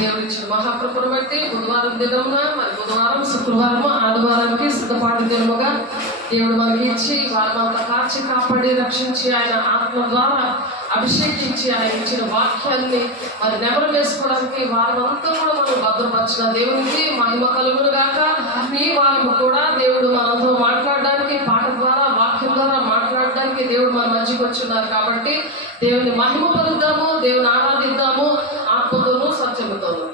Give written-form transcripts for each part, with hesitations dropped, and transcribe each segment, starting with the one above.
దేవుడిచ్చిన మహాకృపను బట్టి బుధవారం దినమున మరి బుధవారం శుక్రవారం ఆదివారానికి సిద్ధపాటు దినముగా దేవుడు మనకి ఇచ్చి వారిమంతా కాచి కాపాడి రక్షించి ఆయన ఆత్మ ద్వారా అభిషేకించి ఆయన ఇచ్చిన వాక్యాన్ని మరి నెమరు వేసుకోవడానికి వారమంతా కూడా మనం భద్రపరిచిన దేవునికి మహిమ కలుగును గాక. ఈ వారము కూడా దేవుడు మనతో మాట్లాడడానికి పాట ద్వారా వాక్యం ద్వారా మాట్లాడడానికి దేవుడు మన మధ్యకి వచ్చున్నారు కాబట్టి దేవుని మహిమ పలుకుదాము, దేవుని ఆరాధిద్దాము ఆత్మతోనూ సత్యముతోనూ.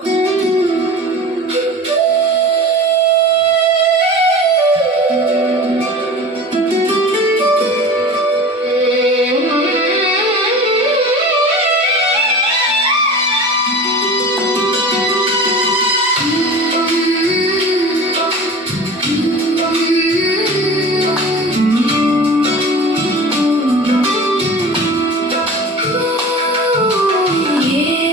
Yeah.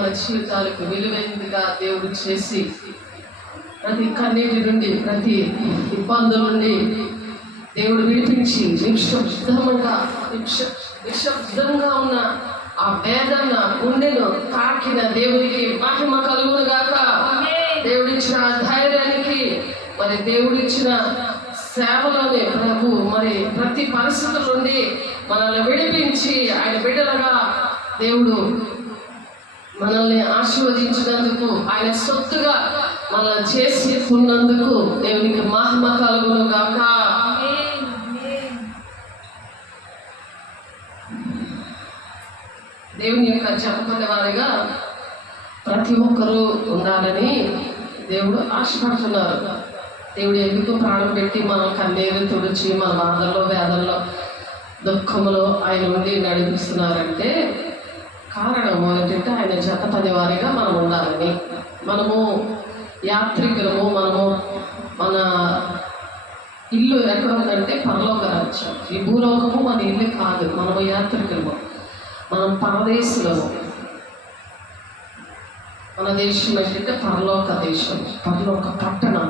మన జీవితాలకు విలువైనదిగా దేవుడు చేసి ప్రతి కన్నీటి నుండి, ప్రతి ఇబ్బందుల నుండి దేవుడు విడిపించి నిశ్శబ్దంగా ఉన్న ఆ వేదన గుండెను తాకిన దేవునికి మహిమ కలుగును గాక. దేవుడిచ్చిన ధైర్యానికి, మరి దేవుడిచ్చిన సేవలోనే ప్రభు మరి ప్రతి పరిస్థితుల నుండి మనల్ని విడిపించి ఆయన బిడ్డలుగా దేవుడు మనల్ని ఆశీర్వదించినందుకు, ఆయన సొత్తుగా మనల్ని చేసి ఉన్నందుకు దేవునికి మహిమ కలుగును గాక. దేవుని యొక్క చెప్పబడే వారిగా ప్రతి ఒక్కరూ ఉండాలని దేవుడు ఆశపడుతున్నారు. దేవుడు ఎందుకు ప్రాణం పెట్టి మనం కన్నీరు తుడిచి మన బాధల్లో, వేదల్లో, దుఃఖంలో ఆయన ఉండి నడిపిస్తున్నారంటే కారణం ఏంటంటే ఆయన జత పని వారిగా మనం ఉండాలని. మనము యాత్రికులము. మన ఇల్లు ఎక్కడ ఉందంటే పరలోక రాజ్యం. ఈ భూలోకము మన ఇల్లు కాదు. మనము యాత్రికులము, మనం పరదేశులము. మన దేశం ఏంటంటే పరలోక దేశం, పరలోక పట్టణం.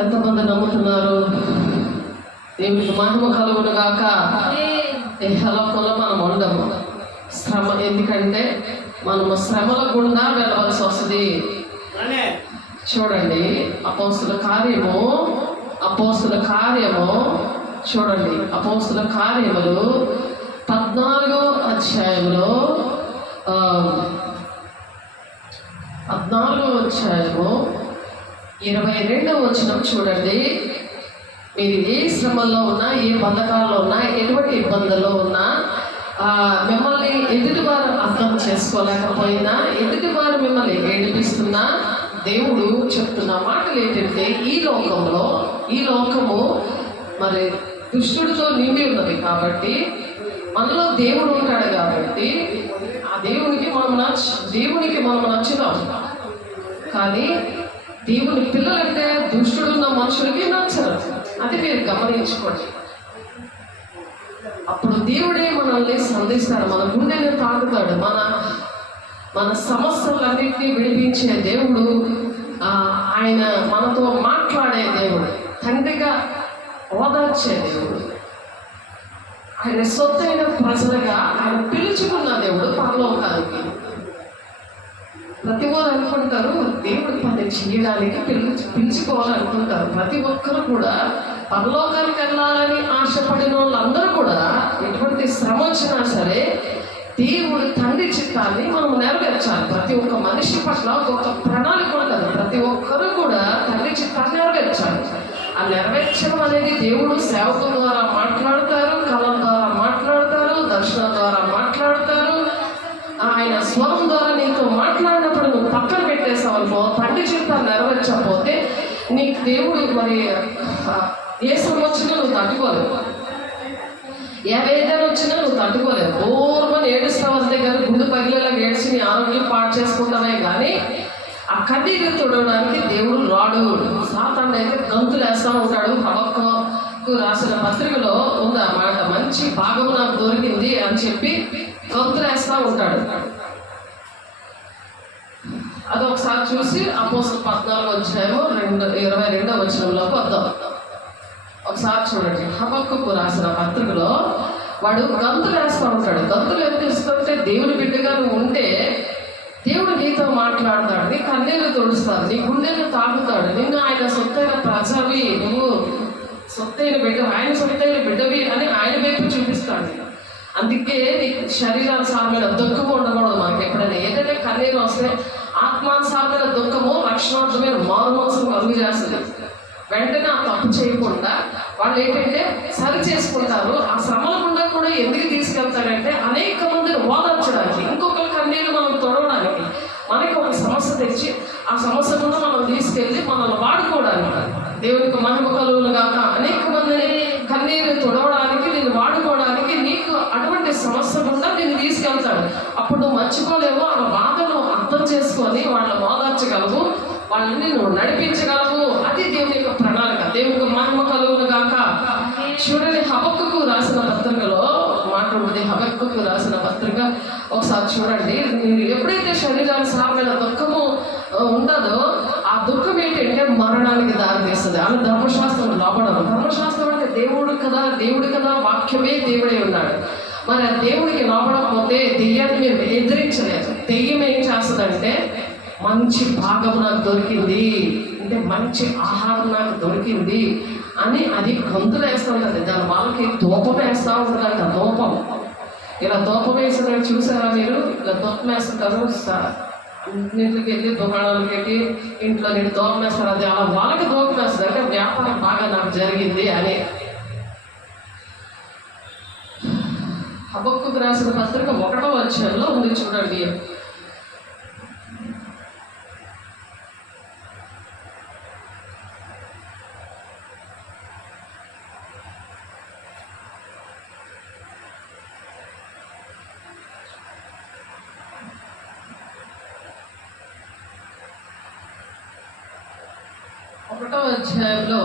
ఎంతమంది నమ్ముతున్నారు? దేవునికి మహిమ కలుగును గాక. ఇహలోకంలో మనం ఉండము. శ్రమ, ఎందుకంటే మనము శ్రమల గుండా వెళ్ళవలసి వస్తుంది. చూడండి అపోస్తుల కార్యము చూడండి, అపోస్తుల కార్యములు 14వ అధ్యాయంలో 22వ వచనం చూడండి. మీరు ఏ శ్రమల్లో ఉన్నా, ఏ బంధకాల్లో ఉన్నా, ఎటువంటి ఇబ్బందుల్లో ఉన్నా, మిమ్మల్ని ఎదుటివారు అర్థం చేసుకోలేకపోయినా, ఎదుటివారు మిమ్మల్ని ఏడిపిస్తున్నా, దేవుడు చెప్తున్న మాటలు ఏంటంటే ఈ లోకము మరి దుష్టుడితో నిండి ఉన్నది కాబట్టి మనలో దేవుడు ఉంటాడు కాబట్టి ఆ దేవునికి మనం నచ్చుదాం. కానీ దేవుని పిల్లలంటే దుష్టుడున్న మనుషులకి నచ్చరు. అది మీరు గమనించుకోండి. అప్పుడు దేవుడే మనల్ని సంధిస్తాడు, మన గుండెని తాకుతాడు, మన సమస్యలన్నింటినీ విడిపించే దేవుడు. ఆయన మనతో మాట్లాడే దేవుడు, తండ్రిగా ఓదార్చే దేవుడు, ఆయన సొత్తైన ప్రజలుగా ఆయన పిలుచుకున్న దేవుడు పరలోకానికి. ప్రతి వారు అనుకుంటారు దేవుడి పని చేయడానికి పిలుచుకోవాలనుకుంటారు. ప్రతి ఒక్కరు కూడా పరలోకానికి వెళ్ళాలని ఆశపడిన వాళ్ళందరూ కూడా ఎటువంటి శ్రమ వచ్చినా సరే దేవుడు తండ్రి చిత్తాన్ని మనం నెరవేర్చాలి. ప్రతి ఒక్క మనిషి పట్ల ఒక ప్రణాళిక ఉంటుంది. ప్రతి ఒక్కరూ కూడా తండ్రి చిత్తాన్ని నెరవేర్చాలి. ఆ నెరవేర్చడం అనేది దేవుడు సేవకుల ద్వారా మాట్లాడతారు, కళల ద్వారా మాట్లాడతారు, దర్శనం ద్వారా మాట్లాడతారు. ఆయన స్వరం ద్వారా నీతో మాట్లాడినప్పుడు నువ్వు పక్కన పెట్టేసావనుకో, తండ్రి చిత్తాన్ని నెరవేర్చకపోతే నీకు దేవుడు మరి ఏ సంవత్సరం నువ్వు తట్టుకోలేవు, ఏ వేదన వచ్చినా నువ్వు తట్టుకోలేవు. పూర్వని ఏడుస్తావు అంతే కానీ గుండు పగిలేలా ఏడ్చి నీ ఆరోగ్యం పాటు చేసుకుంటానే కానీ ఆ కన్నీరు తుడవడానికి దేవుడు రాడు. సాతాను అయితే గంతులు వేస్తూ ఉంటాడు. హబక్కూకు రాసిన పత్రికలో ఉందన్నమాట. మంచి భాగం నాకు దొరికింది అని చెప్పి గంతులు వేస్తూ ఉంటాడు. అదొకసారి చూసి అపోస్తలుల 14వ అధ్యాయము 22వ వచనంలోకి వద్దాం. ఒకసారి చూడండి. హబక్కూకు రాసిన పత్రికలో వాడు గంతులు వేస్తూ ఉంటాడు. గంతులు ఎందుకు వేస్తుంటే దేవుని బిడ్డగా నువ్వు ఉంటే దేవుడు నీతో మాట్లాడతాడు, నీ కన్నీరు తుడుస్తాడు, నీ గుండెను తాకుతాడు. నిన్ను ఆయన సొత్తైన ప్రజవి, నువ్వు సొత్తైన బిడ్డ, ఆయన సొత్తైన బిడ్డవి అని ఆయన వైపు చూపిస్తాడు. అందుకే నీకు శరీరానుసారమైన దుఃఖము ఉండకూడదు. మనకి ఎప్పుడైనా ఏదైనా కన్నీరు వస్తే ఆత్మానుసారమైన దుఃఖము రక్షణార్థమైన మారు మనసును కలుగు చేస్తుంది. వెంటనే ఆ తప్పు చేయకుండా వాళ్ళు ఏంటంటే సరి చేసుకుంటారు. ఆ శ్రమల గుండా కూడా ఎందుకు తీసుకెళ్తాడంటే అనేక మందిని ఓదార్చడానికి, ఇంకొకరి కన్నీరు మనం తొడవడానికి, మనకి ఒక సమస్య తెచ్చి ఆ సమస్య గుండా మనం తీసుకెళ్ళి మనల్ని వాడుకోవడానికి. దేవునికి మహిమ కలుగును గాక. అనేక మందిని కన్నీరు తొడవడానికి, నేను వాడుకోవడానికి, నీకు అటువంటి సమస్య గుండా నేను తీసుకెళ్తాడు. అప్పుడు నువ్వు మర్చిపోలేవు. ఆ బాధను అర్థం చేసుకొని వాళ్ళని ఓదార్చగలవు, వాళ్ళని నువ్వు నడిపించగలవు. అది దేవుని యొక్క ప్రణాళిక. దేవునికి మహిమ కలుగును గాక. చూడండి, హబక్కూకు రాసిన పత్రికలో మాట మాట ఉంది. హబక్కూకు రాసిన పత్రిక ఒకసారి చూడండి. మీరు ఎప్పుడైతే శరీరానుసారమైన దుఃఖము ఉండదో ఆ దుఃఖం ఏంటంటే మరణానికి దారితీస్తుంది. అలా ధర్మశాస్త్రం లోబడరు. ధర్మశాస్త్రం అంటే దేవుడు కదా, వాక్యమే దేవుడే ఉన్నాడు. మరి ఆ దేవుడికి లోబడకపోతే దెయ్యాన్ని మేము ఎదిరించలేదు. దెయ్యం ఏం చేస్తుందంటే మంచి భాగం నాకు దొరికింది అంటే మంచి ఆహారం నాకు దొరికింది అని అది గొంతులు వేస్తూ ఉంటుంది. దాని వాళ్ళకి ధూపం వేస్తూ ఉంటుందంట. ధూపం ఇలా ధూపం వేసిన చూసారా మీరు? ఇలా ధూపం వేస్తుంటారు. అన్నింటికి వెళ్ళి దుకాణాలకి వెళ్ళి ఇంట్లో నేను ధూపం వేస్తారు. అది అలా వాళ్ళకి ధూపం వేస్తుంది అంటే వ్యాపారం బాగా నాకు జరిగింది అని. హబక్కూకు రాసిన పత్రిక 1వ అధ్యాయంలో ఉంది చూడండి. ఒకటో అధ్యాయంలో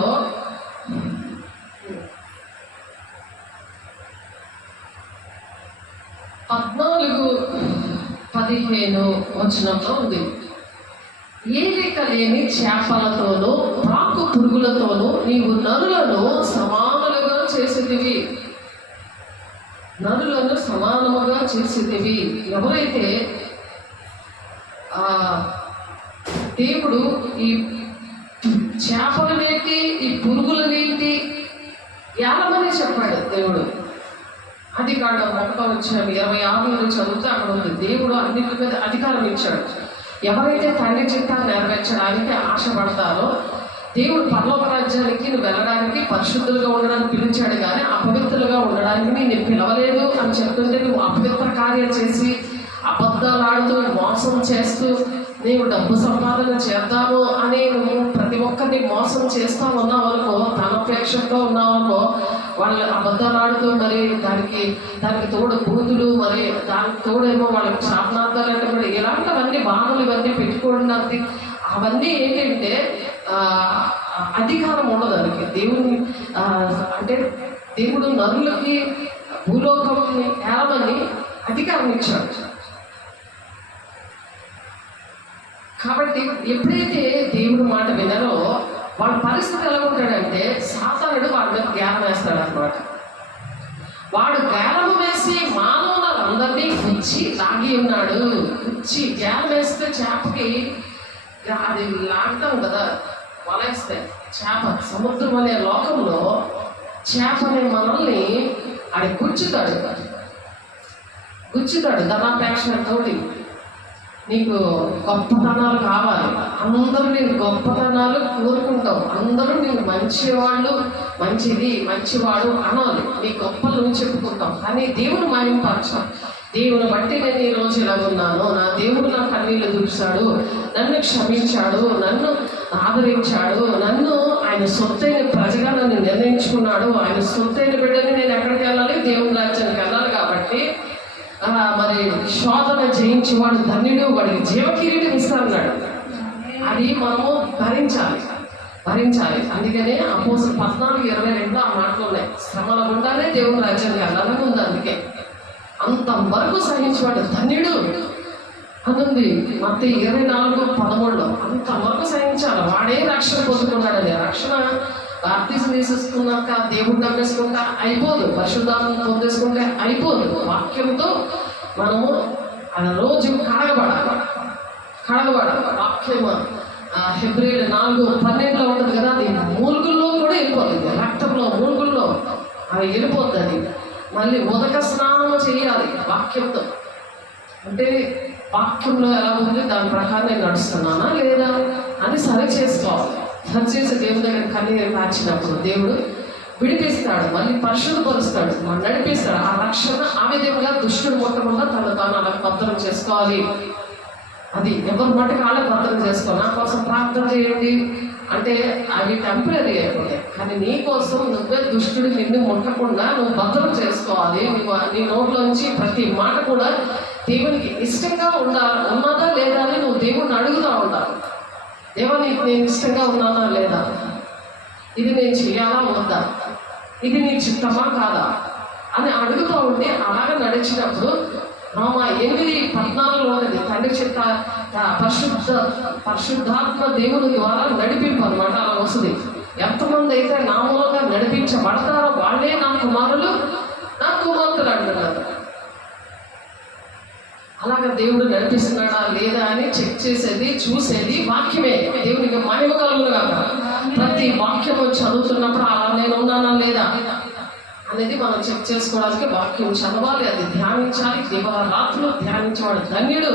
14-15 వచనంలో ఉంది. ఏలిక లేని చేపలతోనూ పాకు పురుగులతోనూ నీవు నరులను సమానులుగా చేసేదివి. నరులను సమానముగా చేసేదివి. ఎవరైతే దేవుడు ఈ చేపలనేంటి, ఈ పురుగులనేంటి ఏలమని చెప్పాడు దేవుడు. అది కాదు 1వ అధ్యాయం 26 చదివితే అక్కడ ఉంది. దేవుడు అన్నింటి మీద అధికారం ఇచ్చాడు. ఎవరైతే తండ్రి చిత్తాన్ని నెరవేర్చడానికి ఆశపడతారో దేవుడు పరలోక రాజ్యానికి నువ్వు వెళ్ళడానికి, పరిశుద్ధులుగా ఉండడానికి పిలిచాడు. కానీ అపవిత్రులుగా ఉండడానికి నేను పిలవలేదు అని చెప్తుంటే నువ్వు అపవిత్ర కార్యాలు చేసి అబద్ధాలు ఆడుతూ మోసం చేస్తూ నీవు డబ్బు సంపాదన చేద్దాము అని నువ్వు ప్రతి ఒక్కరిని మోసం చేస్తూ ఉన్నావు అనుకో, ధనాపేక్షతో ఉన్నావు అనుకో, వాళ్ళు అబద్ధాలు ఆడుతూ మరి దానికి తోడు బూతులు, మరి దానికి తోడేమో వాళ్ళకి శాపనార్థాలు అంటే కూడా ఇలాంటివన్నీ బాధలు ఇవన్నీ పెట్టుకోవడానికి అవన్నీ ఏంటంటే అధికారం ఉండదు దానికి. దేవుని అంటే దేవుడు నరులకి భూలోకంని ఏలమని అధికారం ఇచ్చాడు. కాబట్టి ఎప్పుడైతే దేవుడు మాట వినరో వాళ్ళ పరిస్థితి ఎలా ఉంటాడంటే సాతానుడు వాళ్ళ మీద జ్ఞానం వేస్తాడు అన్నమాట. వాడు జ్ఞానం వేసి మానవులందరినీ గుచ్చి లాగి ఉన్నాడు. గుచ్చి జ్ఞానం వేస్తే చేపకి అది లాగటం కదా, వలేస్తే చేప సముద్రం అనే లోకంలో చేప అనే మనల్ని అది గుచ్చుతాడు ధనాపేక్షతోటి. నీకు గొప్పతనాలు కావాలి, అందరూ నేను గొప్పతనాలు కోరుకుంటావు, అందరూ నేను మంచివాళ్ళు, మంచిది, మంచివాడు అనాలి, నీ గొప్పలు నువ్వు చెప్పుకుంటావు. కానీ దేవుడు మహింపరచాలి. దేవుని బట్టి నేను ఈరోజు ఇలా ఉన్నాను, నా దేవుడు నా కన్నీళ్ళు తుడిచాడు, నన్ను క్షమించాడు, నన్ను ఆదరించాడు, నన్ను ఆయన సొత్తైన ప్రజగా నన్ను నిర్ణయించుకున్నాడు, ఆయన సొత్తైన బిడ్డని నేను ఎక్కడికి వెళ్ళాలి? దేవుని రాజ్యానికి వెళ్ళాలి. కాబట్టి మరి శోధన జయించి వాడు ధన్యుడు, వాడికి జీవకిరీటం ఇస్తానన్నాడు. అది మనము భరించాలి. అందుకనే అపోస్తలులు 14:22 ఆ మాటలు ఉన్నాయి. శ్రమల గుండానే దేవుని రాజ్యానికి వెళ్ళాలని ఉంది. అందుకే అంతవరకు సహించేవాడు ధన్యుడు అనుంది. మత్తయి 24:13 అంతవరకు సహించాలి. వాడే రక్షణ పొందుకున్నాడని. రక్షణ బాప్తిజం తీసేసుకున్నాక దేవుడు నమ్మేసుకుంటా అయిపోదు, పరిశుద్ధాత్మ పొందేసుకుంటే అయిపోదు. వాక్యంతో మనము అది రోజు కడగబడాలి. వాక్యం హెబ్రీయులు 4:12 ఉంటుంది కదా, అది మూలుగుల్లో కూడా వెళ్ళిపోతుంది. రక్తంలో మూలుగుల్లో అది వెళ్ళిపోద్ది. అది మళ్ళీ ఉదక స్నానం చేయాలి వాక్యంతో. అంటే వాక్యంలో ఎలా ఉంది, దాని ప్రకారం నేను నడుస్తున్నానా లేదా అని సరి చేసుకోవాలి. సరి చేసి దేవుని దగ్గర కన్నీరు మార్చినప్పుడు దేవుడు విడిపిస్తాడు, మళ్ళీ పరిశుద్ధపరుస్తాడు, మనం నడిపిస్తాడు. ఆ రక్షణ ఆ విధంగా దుష్టుడు ముట్టకుండా తను తాను అలా భద్రం చేసుకోవాలి. అది ఎవరి మట్టుకు వాళ్ళే భద్రం చేసుకోవాలి. నా కోసం ప్రార్థన చేయండి అంటే అవి టెంపరీ అయిపోతాయి. కానీ నీ కోసం నువ్వే దుష్టుడు నిన్ను ముట్టకుండా నువ్వు భద్రం చేసుకోవాలి. నీ నోట్లోంచి ప్రతి మాట కూడా దేవునికి ఇష్టంగా ఉన్నదా లేదా అని నువ్వు దేవుడిని అడుగుతూ ఉండాలి. దేవా నీకు నేను ఇష్టంగా ఉన్నానా లేదా, ఇది నేను చేయాలా వద్దా, ఇది నీ చిత్తమా కాదా అని అడుగుతూ ఉండి అలాగ నడిచినప్పుడు రోమా 8:14 ఉన్నది. తండ్రి చిత్త పరిశుద్ధాత్మ దేవుని ద్వారా నడిపింపు అనమాట. అలా వస్తుంది. ఎంతమంది అయితే నా మూలంగా నడిపించబడతారో వాళ్ళే నా కుమారులు, నా కుమార్తెలు అంటున్నారు. అలాగా దేవుడు నడిపిస్తున్నాడా లేదా అని చెక్ చేసేది, చూసేది వాక్యమే. దేవునికి మహిమ కలుగును కాక. ప్రతి వాక్యము చదువుతున్నప్పుడు అలా నేను ఉన్నానా లేదా అనేది మనం చెక్ చేసుకోవడానికి వాక్యం చదవాలి, అది ధ్యానించాలి. దివారాత్రులు ధ్యానించేవాడు ధన్యుడు.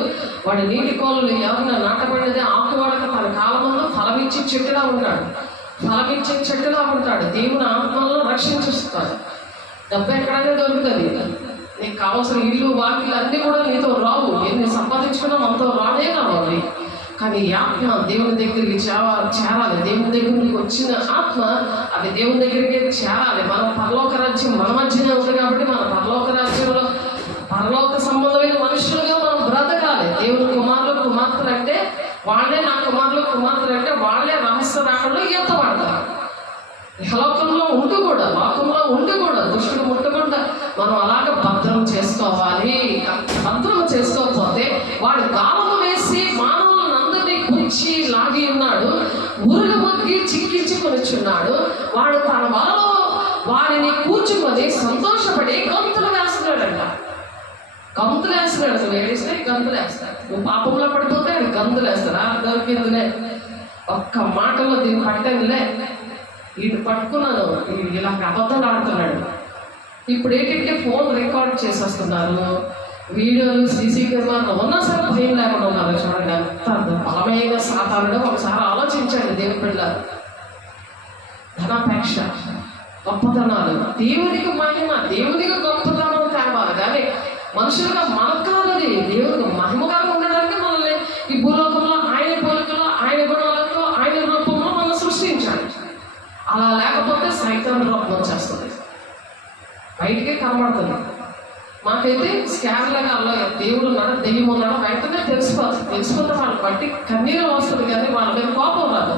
వాడి నీటి కోళ్ళు ఎవరైనా నాటబడినది ఆకువాడక తన కాలమందు ఫలమిచ్చి చెట్టుగా ఉంటాడు, ఫలమిచ్చే చెట్టుగా ఉంటాడు. దేవుని ఆత్మలను రక్షించుస్తాడు. డబ్బు ఎక్కడైనా దొరుకుతుంది. నీకు కావాల్సిన ఇల్లు వాకిలు అన్నీ కూడా నీతో రావు. ఎన్ని సంపాదించుకున్నా మనతో రానే రావాలి. కానీ ఈ ఆత్మ దేవుని దగ్గరికి చేరాలి. దేవుని దగ్గరికి వచ్చిన ఆత్మ అది దేవుని దగ్గరికి చేరాలి. మన పరలోక రాజ్యం మన మధ్యనే ఉంది కాబట్టి మన పరలోక రాజ్యంలో పరలోక సంబంధమైన మనుషులుగా మనం బ్రతకాలి. దేవుని కుమారులు కుమార్తెలు అంటే వాళ్ళే, నా కుమారులు కుమార్తెలు అంటే వాళ్ళే రహస్య రాకల్లో ఎత్తబడతారు. లోకంలో ఉండి కూడా, లోకంలో ఉండి కూడా దుష్టుడు ముట్టకుండా మనం అలాగ భద్రం చేసుకోవాలి. భద్రం చేసుకోకపోతే వాడు గాలము వేసి మానవులను అందరినీ గురించి లాగి ఉన్నాడు, ఉరుగు మొగ్గి చిక్కించుకొనిచున్నాడు. వాడు తన వలలో వారిని కూర్చుకొని సంతోషపడి గంతులు వేస్తున్నాడంట. గంతులు వేస్తున్నాడు. నువ్వు ఏడిస్తే గంతులు వేస్తాడు. నువ్వు పాపంలో పడిపోతే గంతులు వేస్తాడా? దొరికిందిలే, ఒక్క మాటలో దీన్ని పట్టండిలే, వీడు పట్టుకున్నాను, ఇలా అబద్ధాలు ఆడుతున్నాడు. ఇప్పుడు ఏంటంటే ఫోన్ రికార్డ్ చేసేస్తున్నారు, వీడియోలు సీసీ కెమెరాలు ఉన్నా సరే భయం లేకుండా ఉన్నారు. చూడండి ఎంత బలమైన సాతానుడో ఒకసారి ఆలోచించండి. దేవుని బిడ్డలారా, ధనాపేక్ష, గొప్పతనాలు, దేవునికి మహిమ, దేవునికి గొప్పతనం తేవాలి. కానీ మనుషులుగా మనకు కాదని దేవునికి మహిమగా ఉండడానికి మనల్ని ఈ భూలోకంలో ఆయన పోలికలో, ఆయన గుణాలతో, ఆయన రూపంలో మనం సృష్టించాలి. అలా లేకపోతే సైతాన్ రూపం వచ్చేస్తుంది, బయటికే కనబడుతుంది. మాకైతే స్కాన్లాగా అలా దేవుడు ఉన్నాడు, దెయ్యం ఉన్నాడు వెంటనే తెలిసిపోతే వాళ్ళని బట్టి కన్నీరు వస్తుంది, కానీ వాళ్ళ మీద కోపం రాదు.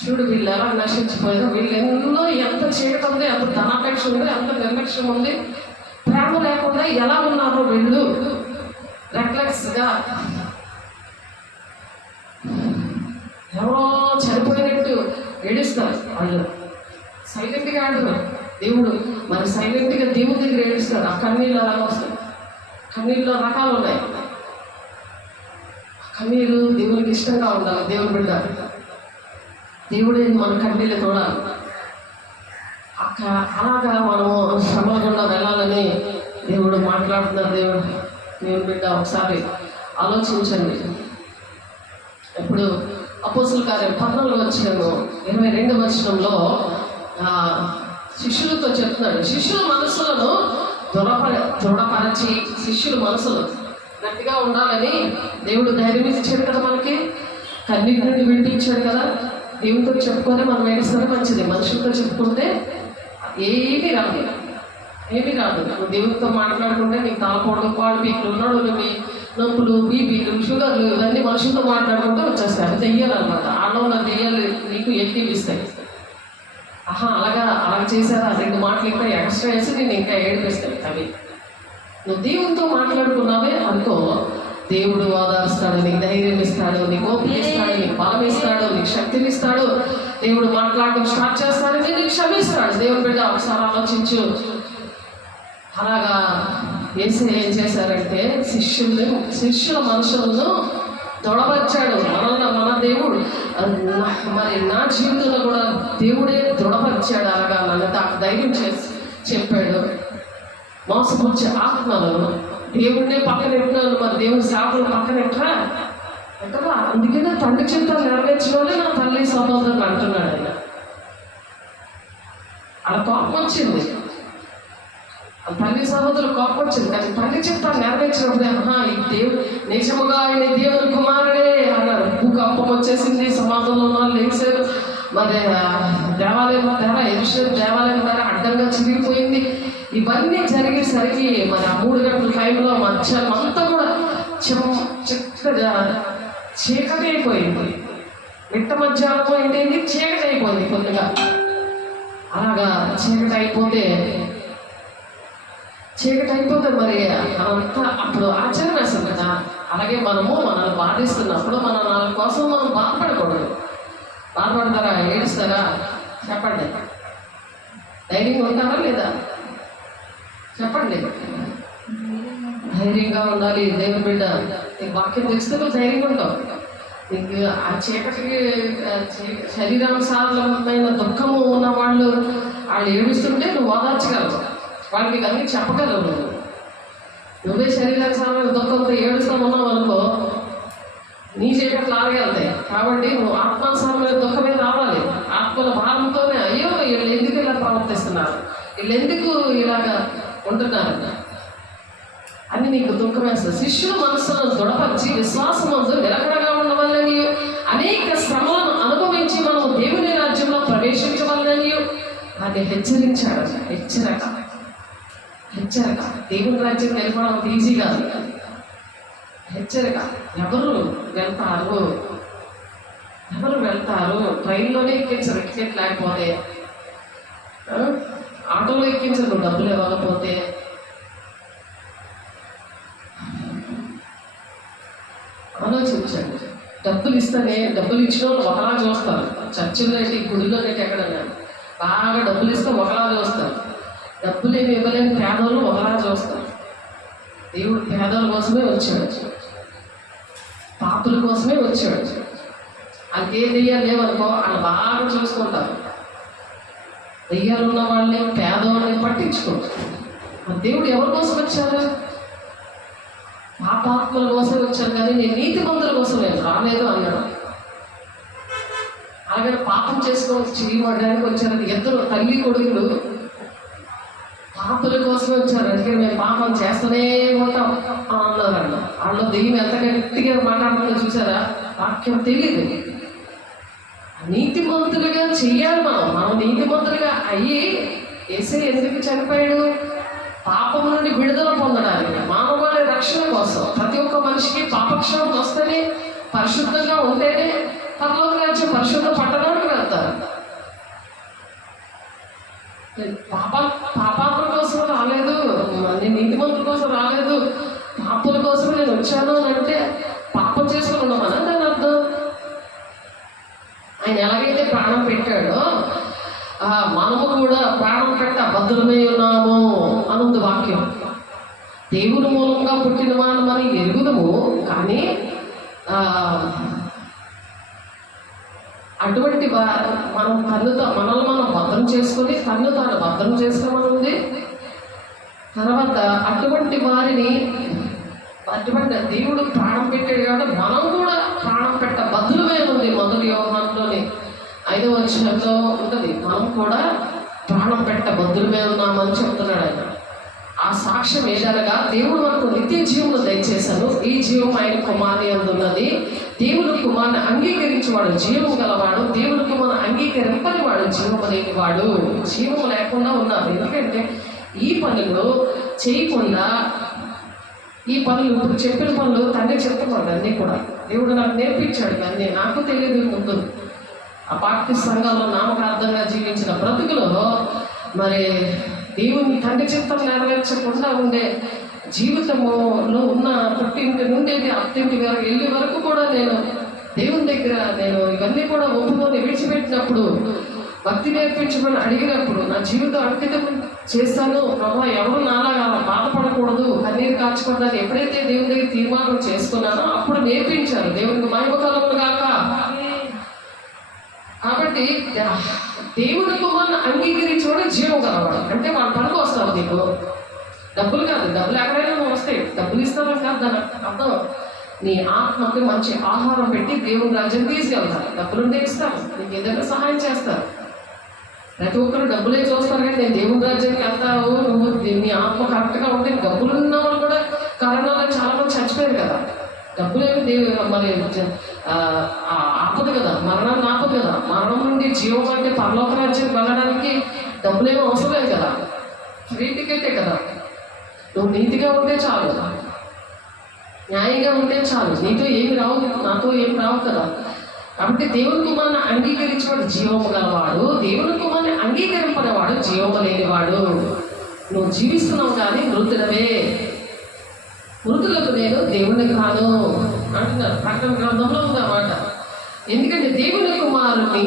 చూడు వీళ్ళు ఎలా నశించిపోయారు, వీళ్ళు ఎన్నో ఎంత చీకటి ఉంది, ఎంత ధనాపేక్ష ఉంది, ఎంత నిర్లక్ష్యం ఉంది, ప్రేమ లేకుండా ఎలా ఉన్నారు వీళ్ళు రెక్లెక్స్గా. ఎవరో చనిపోయినట్టు ఏడుస్తారు వాళ్ళు, సైలెంట్గా ఆడుతున్నారు. దేవుడు మరి సైలెంట్గా దేవుడి దగ్గర ఏడుస్తాడు. ఆ కన్నీళ్ళు అలాగ వస్తాయి. కన్నీళ్ళలో రకాలు ఉన్నాయి. కన్నీళ్ళు దేవునికి ఇష్టంగా ఉండాలి. దేవుని బిడ్డ, దేవుడే మన కన్నీళ్ళు చూడాలి. అలాగా మనము శ్రమల గుండా వెళ్ళాలని దేవుడు మాట్లాడుతున్నారు. దేవుని బిడ్డ ఒకసారి ఆలోచించండి. ఇప్పుడు అపోస్తుల కార్యం 14:22 శిష్యులతో చెప్తున్నాడు. శిష్యుల మనసులను దృఢపరచి శిష్యుల మనసులు గట్టిగా ఉండాలని దేవుడు ధైర్యం ఇచ్చాడు కదా, మనకి కన్నీటి నుండి విడిపించాడు కదా. దేవునితో చెప్పుకొని మనం ఏడుస్తూనే మంచిది. మనుషులతో చెప్పుకుంటే ఏమీ రాదు, ఏమీ రాదు. నువ్వు దేవునితో మాట్లాడుకుంటే నీకు తలపోవడం, పాడు పీకులు, నడువులు, నొప్పులు, బీపీలు, షుగర్లు ఇవన్నీ మనుషులతో మాట్లాడుకుంటే వచ్చేస్తాయి. అవి దెయ్యాలు అనమాట. ఆడలో దెయ్యాలు నీకు ఎక్కిపిస్తాయి. అలాగా చేశారా 2 మాటలు ఇంకా ఎక్స్ట్రా వేసి నేను ఇంకా ఏడిపిస్తాను. అవి నువ్వు దేవునితో మాట్లాడుకున్నావే అనుకో, దేవుడు ఆదరిస్తాడు, నీకు ధైర్యం ఇస్తాడు, నీకు ఓపిక ఇస్తాడు, నీకు బలం ఇస్తాడు, నీకు శక్తిని ఇస్తాడు. దేవుడు మాట్లాడడం స్టార్ట్ చేస్తాడు, నీకు క్షమిస్తాడు. దేవుని బిడ్డ ఒకసారి ఆలోచించు. అలాగా యేసు ఏం చేశారంటే శిష్యుల మనసులను దృఢపరిచాడు. మన దేవుడు మరి నా జీవితంలో కూడా దేవుడే దృఢపరిచాడు. అలాగా నన్ను నాకు ధైర్యం చేసి చెప్పాడు. మోసపుచ్చే ఆత్మలను దేవుడినే పక్కన ఎట్టినాను, మరి దేవుని సేవలు పక్కన ఎట్రా. అందుకనే తండ్రి చిత్తాలు నెరవేర్చిన వాళ్ళే నా తల్లి సహోదరులు అంటున్నాడు ఆయన. అలా కోపం వచ్చింది, తల్లి సహోదరులు కోపం వచ్చింది. కానీ తండ్రి చిత్తాలు నెరవేర్చినప్పుడే ఈ దేవుడు నిజముగా ఆయన దేవుని కుమారుడే అన్నారు. భూకంపం వచ్చేసింది, సమాజంలో ఉన్న వాళ్ళు లేచారు. మరి దేవాలయం ఎరుషలేము దేవాలయం ద్వారా అడ్డంగా చిరిగిపోయింది. ఇవన్నీ జరిగేసరికి మరి ఆ 3 గంటల టైంలో మధ్యాహ్నం అంతా కూడా చక్కగా చీకటి అయిపోయింది. మిట్ట మధ్యాహ్నం ఏంటంటే చీకటి అయిపోయింది కొద్దిగా. అలాగా చీకటి అయిపోతే చీకటి అయిపోతుంది. మరి అంతా అప్పుడు ఆశ్చర్యం వేస్తుంది కదా. అలాగే మనల్ని బాధిస్తున్నప్పుడు మన కోసం మనం బాధపడకూడదు. బాధపడతారా? ఏడుస్తారా? చెప్పండి. ధైర్యంగా ఉంటారా లేదా? చెప్పండి. ధైర్యంగా ఉండాలి. దేవుని బిడ్డ, నీకు వాక్యం తెలిస్తే నువ్వు ధైర్యంగా ఉంటావు. నీకు ఆ చీకటికి శరీరానుసారమైన దుఃఖము ఉన్న వాళ్ళు ఏడుస్తుంటే నువ్వు ఓదార్చగలవు. వాళ్ళకి అన్నీ చెప్పగలవు. నువ్వే శరీరానుసారమైన దుఃఖంతో ఏడుస్తూ ఉన్నావు అనుకో, నీ చీకట్లు లాగేళ్తాయి. కాబట్టి నువ్వు ఆత్మానుసారమైన దుఃఖమే రావాలి. ఆత్మల భారంతోనే అయ్యో వీళ్ళు ఎందుకు ఇలా ప్రవర్తిస్తున్నారు, వీళ్ళు ఎందుకు ఇలాగా ఉంటున్నారు అని నీకు దుఃఖం వేస్తుంది. శిష్యుల మనస్సును దృఢపరిచి విశ్వాసమందు నిలకడగా ఉండవాలని, అనేక శ్రమలను అనుభవించి మనము దేవుని రాజ్యంలో ప్రవేశించవాలని అది హెచ్చరించాడు. హెచ్చరిక దేవుని రాజ్యం వెళ్ళిపోవడం ఈజీ కాదు. హెచ్చరిక. ఎవరు వెళ్తారు? ట్రైన్లోనే ఎక్కించరు టికెట్ లేకపోతే, ఆటోలో ఎక్కించరు డబ్బులు ఇవ్వకపోతే. ఆలోచించండి. డబ్బులు ఇచ్చిన వాళ్ళు ఒకలా చూస్తారు. చర్చిలో ఏంటి, గుడిలో ఏంటి, ఎక్కడన్నా బాగా డబ్బులు ఇస్తే ఒకలా చూస్తారు. డబ్బులు ఏమి ఇవ్వలేని పేదవాళ్ళు ఒకలా చూస్తారు. దేవుడు పేదల కోసమే వచ్చాడు, పాపుల కోసమే వచ్చాడు. వాళ్ళకి ఏ దెయ్యాలు లేవనుకో వాళ్ళు బాగా చూసుకుంటారు. దెయ్యాలు ఉన్న వాళ్ళని, పేదవాళ్ళని పట్టించుకుంటారు. దేవుడు ఎవరి కోసం వచ్చారు? పాపాత్మల కోసం వచ్చారు, కానీ నేను నీతిమంతుల కోసం నేను రాలేదు అన్నాడు. అలాగే పాపం చేసుకోవచ్చు చేయడానికి వచ్చారు. ఇద్దరు తల్లి కొడుకులు పాపల కోసమే వచ్చారు. అందుకే మేము పాపం చేస్తూనే ఉంటాం అన్నారంట. వాళ్ళు దెయ్యం ఎంత గట్టిగా మాట్లాడుతుందో చూసారా? వాక్యం తెలియదు. నీతిమంతులుగా చెయ్యాలి. మనం నీతిమంతులుగా అయ్యి యేసే ఎందుకు చనిపోయాడు? పాపం నుండి విడుదల పొందడానికి, మానవాళి రక్షణ కోసం. ప్రతి ఒక్క మనిషికి పాపక్షేమం వస్తేనే, పరిశుద్ధంగా ఉంటేనే పరలోక రాజ్యం పరిశుద్ధ పట్టణానికి వెళ్తారు. పాపాత్మ కోసం రాలేదు, నేను నీతిమంతుల కోసం రాలేదు, పాపుల కోసం నేను వచ్చాను అని అంటే పాపం చేసుకుని ఉండమని దాని అర్థం. ఆయన ఎలాగైతే ప్రాణం పెట్టాడో మనము కూడా ప్రాణం పెట్ట భద్రమై ఉన్నాము అనుంది వాక్యం. దేవుని మూలంగా పుట్టిన వాళ్ళమని ఎరుగుదము, కానీ అటువంటి మనం మనల్ని మనం భద్రం చేసుకొని తాను భద్రం చేసుకోమని ఉంది. తర్వాత అటువంటి వారిని దేవుడు ప్రాణం పెట్టాడు కాబట్టి మనం కూడా ప్రాణం పెట్ట బదులుమే ఉంది. మొదటి యోహానులోని 5వ వచనంలో ఉంటుంది, మనం కూడా ప్రాణం పెట్ట బదులుమే ఉన్నామని చెప్తున్నాడు ఆయన. ఆ సాక్ష్యం ఏదనగా దేవుడు మనకు నిత్య జీవమును దయచేశాను, ఈ జీవం ఆయన కుమారుని అందున్నది. దేవుని కుమారుని అంగీకరించేవాడు జీవము గలవాడు, దేవుని కుమారుని అంగీకరింపని వాడు జీవము లేనివాడు. జీవము లేకుండా ఉన్నారు. ఎందుకంటే ఈ పనులు చేయకుండా, ఈ పనులు ఇప్పుడు చెప్పిన పనులు తండ్రి చెప్తున్నాడు. అన్నీ కూడా దేవుడు నాకు నేర్పించాడు. అన్నీ నాకు తెలియదు ముందు. ఆ బాప్టిస్ట్ సంఘంలో నామకార్థంగా జీవించిన బ్రతుకులో మరి దేవుని తండ్రి చిత్తం నెరవేర్చకుండా ఉండే జీవితంలో ఉన్న పుట్టింటి నుండి అత్తింటి వరకు వెళ్ళే వరకు కూడా నేను దేవుని దగ్గర ఇవన్నీ కూడా ఒప్పుకొని విడిచిపెట్టినప్పుడు, భక్తి నేర్పించమని అడిగినప్పుడు, నా జీవితం అంకితం చేస్తాను ప్రభా, ఎవరు నాలాగా బాధపడకూడదు, కన్నీరు కాచుకోవడానికి ఎప్పుడైతే దేవుని దగ్గర తీర్మానం చేసుకున్నానో అప్పుడు నేర్పించారు. దేవునికి మహిమ కలుగును గాక. కాబట్టి దేవుని కుమారుని అంగీకరించేవాడు జీవం కలవాడు. అంటే వాళ్ళ పనికి వస్తారు. నీకు డబ్బులు కాదు, డబ్బులు ఎక్కడైనా వస్తాయి, డబ్బులు ఇస్తామని కాదు దాని అర్థం. నీ ఆత్మకి మంచి ఆహారం పెట్టి దేవుని రాజ్యం తీసుకెళ్తారు. డబ్బులుంటే ఇస్తారు, నీకు ఏదైనా సహాయం చేస్తారు. ప్రతి ఒక్కరు డబ్బులే చూస్తారు, కానీ నేను దేవుని రాజ్యానికి వెళ్తావు, నువ్వు నీ ఆత్మ కరెక్ట్గా ఉంటే. డబ్బులు ఉన్న వాళ్ళు కూడా కరోనాలో చాలా మంది చచ్చిపోయారు కదా. డబ్బులేమి మరి ఆపదు కదా, మరణాన్ని ఆపదు కదా. మరణం నుండి జీవం అంటే పరలోక రాజ్యం వెళ్ళడానికి డబ్బులేమీ అవసరం లేదు కదా, ఫ్రీ టికెటే కదా. నువ్వు నీతిగా ఉంటే చాలు, న్యాయంగా ఉంటే చాలు, నీతో ఏమి రావు, నాతో ఏమి రావు కదా. కాబట్టి దేవుని కుమారుని అంగీకరించేవాడు జీవము గలవాడు, దేవుని కుమారుని అంగీకరింపనేవాడు జీవము లేనివాడు. నువ్వు జీవిస్తున్నావు కానీ మృతుడవే, మృతులకు నేను దేవుని కాను అంటున్నారు. ప్రకటన గ్రంథంలో ఉందన్నమాట. ఎందుకంటే దేవుని కుమారుని